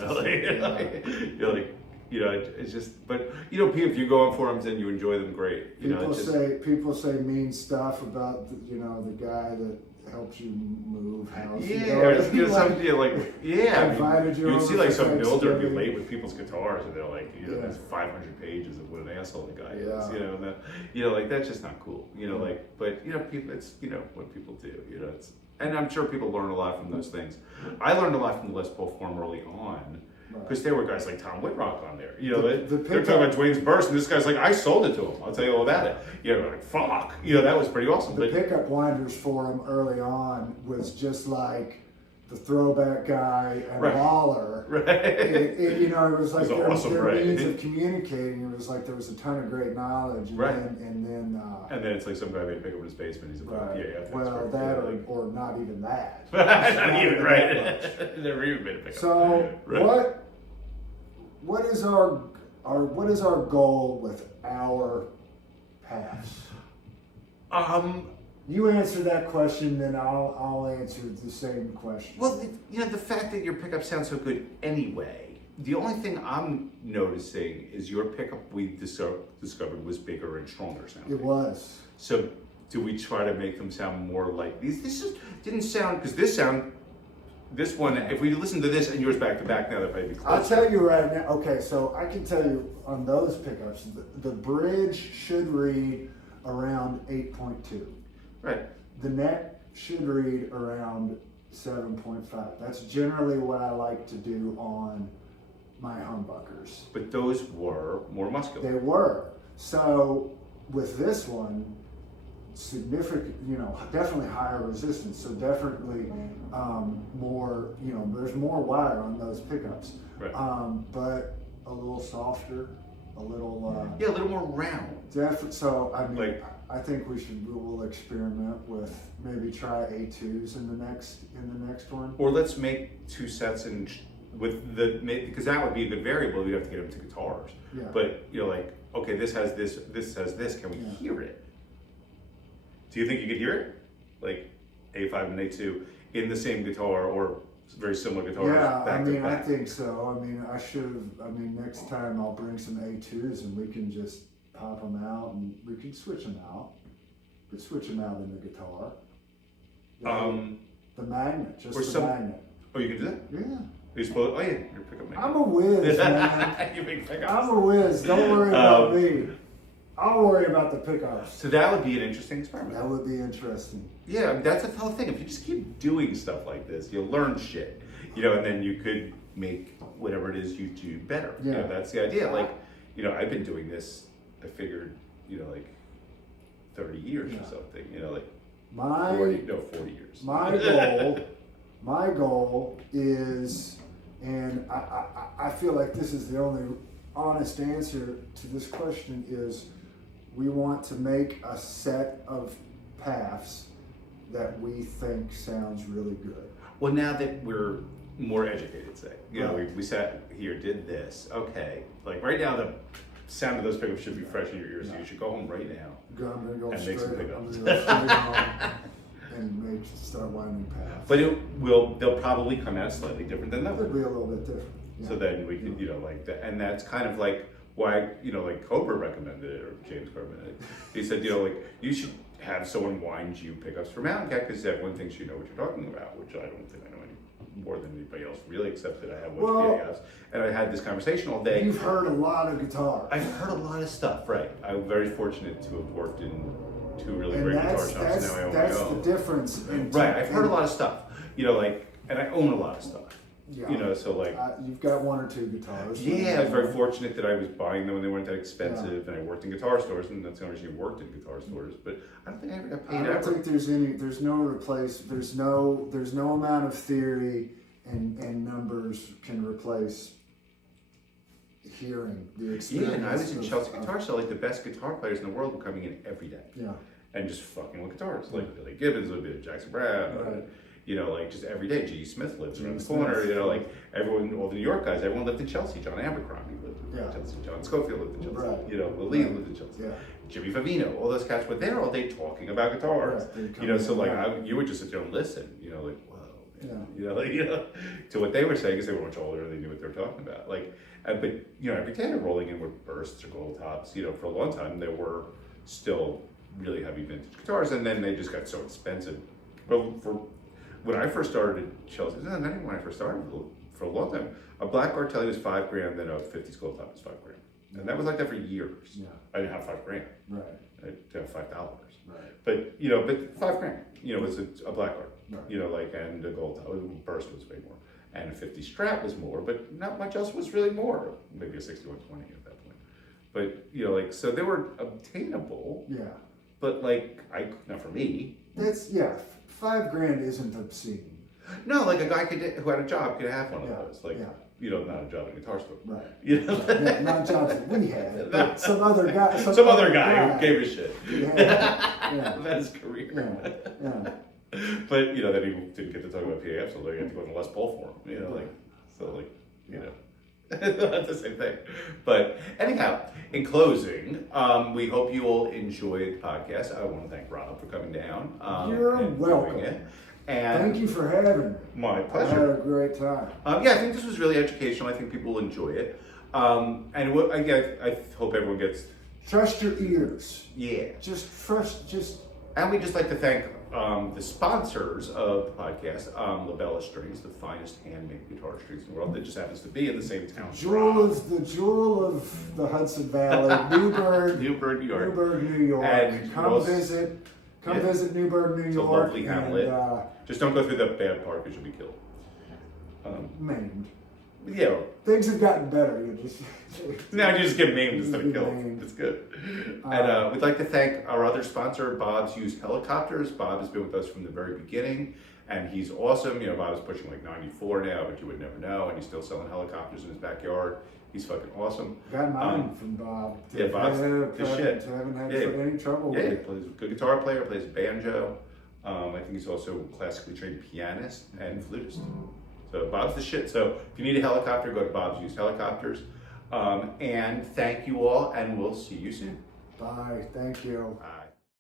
It's just. But if you go on forums and you enjoy them, great. People say mean stuff about the guy that helps you move house. You'd see some builder be late with people's guitars, and they're like, there's 500 pages of what an asshole the guy is. That's just not cool. But people, it's what people do. And I'm sure people learn a lot from those things. I learned a lot from the Les Paul Forum early on. Because there were guys like Tom Whitrock on there. They're talking about Dwayne's burst, and this guy's like, I sold it to him. I'll tell you all about it. Like, fuck. That was pretty awesome. The Pickup Winders Forum early on was just like the throwback guy and Right. Lawler. Right. It was like It was their, awesome, their right. means of communicating. It was like there was a ton of great knowledge, and Right. then And then it's like some guy made a pickup in his basement. He's a right. PAF Well, expert. that Yeah, like- or not even that. Not even, that right. much. Never even made a pickup. So Right. what is our goal with our PAFs? You answer that question, then I'll answer the same question. Well, the fact that your pickup sounds so good anyway. The only thing I'm noticing is your pickup we discovered was bigger and stronger sounding. It was. So do we try to make them sound more like these? This just didn't sound, because this one, if we listen to this and yours back to back now, that might be closer. I'll tell you right now. Okay, so I can tell you on those pickups, the bridge should read around 8.2. Right. The neck should read around 7.5. That's generally what I like to do on my humbuckers. But those were more muscular. They were. So with this one, significant, definitely higher resistance. So definitely more, there's more wire on those pickups. Right. But a little softer, a little. Yeah, a little more round. So I mean, Like- I think we'll experiment with maybe try A2s in the next one. Or let's make two sets and because that would be a good variable. We'd have to get them to guitars. Yeah. But okay, this has this, this has this. Can we Yeah. hear it? Do you think you could hear it? Like A5 and A2 in the same guitar or very similar guitars? Yeah, back to I back? think so. Next time I'll bring some A2s and we can just pop them out and we can switch them out. We could switch them out in the guitar. The magnet, just or the some- magnet. Oh, you can do that? Yeah. You supposed? Oh yeah, your pickup man. I'm a whiz, man. You make pickups. I'm a whiz. Don't worry about me. I'll worry about the pickups. So that would be an interesting experiment. That would be interesting. Yeah, I mean, that's the whole thing. If you just keep doing stuff like this, you'll learn shit, and then you could make whatever it is you do better. Yeah. That's the idea. Like, I've been doing this, I figured, 30 years Yeah. or something, like My 40 years. my goal is, and I feel like this is the only honest answer to this question, is we want to make a set of PAFs that we think sounds really good. Well, now that we're more educated, say, Right. we sat here, did this, okay. Like right now, the sound of those pickups should be fresh in your ears, so you should go home right now. I'm gonna go And straight. make some I'm pickups. gonna go straight home and start winding PAFs. But they'll probably come out slightly different than It'll those. be a little bit different. Yeah. So then we could, like that, and that's kind of like why, like Cobra recommended it, or James recommended it. He said, you should have someone wind you pickups for Mountain Cat because everyone thinks you know what you're talking about, which I don't think I know any more than anybody else really, except that I have one PAFs. And I had this conversation all day. You've heard a lot of guitar. I've heard a lot of stuff, right? I'm very fortunate to have worked in two really And great guitar that's, shops, that's, and now I own that's my the own. difference. Right, I've heard a lot of stuff, and I own a lot of stuff. Yeah. So like. You've got one or two guitars. Yeah, I was very fortunate that I was buying them when they weren't that expensive, and I worked in guitar stores, and that's the only reason I worked in guitar stores. But I don't think I ever got I paid don't ever. think there's no amount of theory and numbers can replace hearing, the experience. Yeah, and I was in of- Chelsea Guitar Show, like the best guitar players in the world were coming in every day, Yeah. and just fucking with guitars, like Billy Gibbons, a little bit of Jackson Brown, Right. like just every day. G. Smith lives around the Smith. corner, like everyone, all the New York guys, everyone lived in Chelsea. John Abercrombie lived in Yeah. Chelsea. John Schofield lived in Chelsea. Right. Lee Right. lived in Chelsea. Yeah. Jimmy Favino, all those cats were there all day talking about guitars. Right, they'd come So in, like right. you would just sit there and listen, like whoa, Yeah. to what they were saying because they were much older and they knew what they were talking about. But every day they're rolling in with bursts or gold tops. For a long time they were still really heavy vintage guitars, and then they just got so expensive. But for when I first started at Chelsea, not even when I first started, for a long time, a black Artelli was $5,000, then a 50s gold top was $5,000, and that was like that for years. Yeah. I didn't have $5,000. Right. I have $5. Right. But but $5,000, was a black art, Right. and a gold top. A burst was way more, and a 50 Strat was more, but not much else was really more. Maybe a 6120 at that point. But so they were obtainable, Yeah. but not for me. That's $5,000 isn't obscene. No, like a guy who had a job could have one of Yeah, those. Like, yeah. Not a job at a guitar store. Right. You know? Yeah, not jobs that we had, but some other guy. Some other guy who gave a shit. Yeah. That's his career. Yeah. But, then he didn't get to talk about PAFs, so he had to go to Les Paul for him. That's the same thing. But anyhow, in closing, we hope you all enjoyed the podcast. I want to thank Rob for coming down. You're and welcome. doing it. And thank you for having me. My I pleasure. had a great time. I think this was really educational. I think people will enjoy it. I hope everyone gets. Trust your ears. Yeah. And we'd just like to thank the sponsors of the podcast, Labella Strings, the finest handmade guitar strings in the world that just happens to be in the same town. the jewel of the Hudson Valley, Newburgh, New York. Newburgh, New York. And Come visit Newburgh, New It's York. a lovely hamlet. And, just don't go through the bad part because you'll be killed. maimed. Yeah. Things have gotten better. You just Now you just get maimed instead of Get killed. maimed. It's good. And we'd like to thank our other sponsor, Bob's Used Helicopters. Bob has been with us from the very beginning, and he's awesome. Bob's pushing like 94 now, but you would never know, and he's still selling helicopters in his backyard. He's fucking awesome. got mine from Bob. Yeah, Bob's the shit. Haven't had Yeah. any trouble Yeah, he with it. plays a good guitar player, plays banjo. I think he's also a classically trained pianist and flutist. So Bob's the shit. So if you need a helicopter, go to Bob's Used Helicopters. And thank you all, and we'll see you soon. Bye. Thank you. Bye.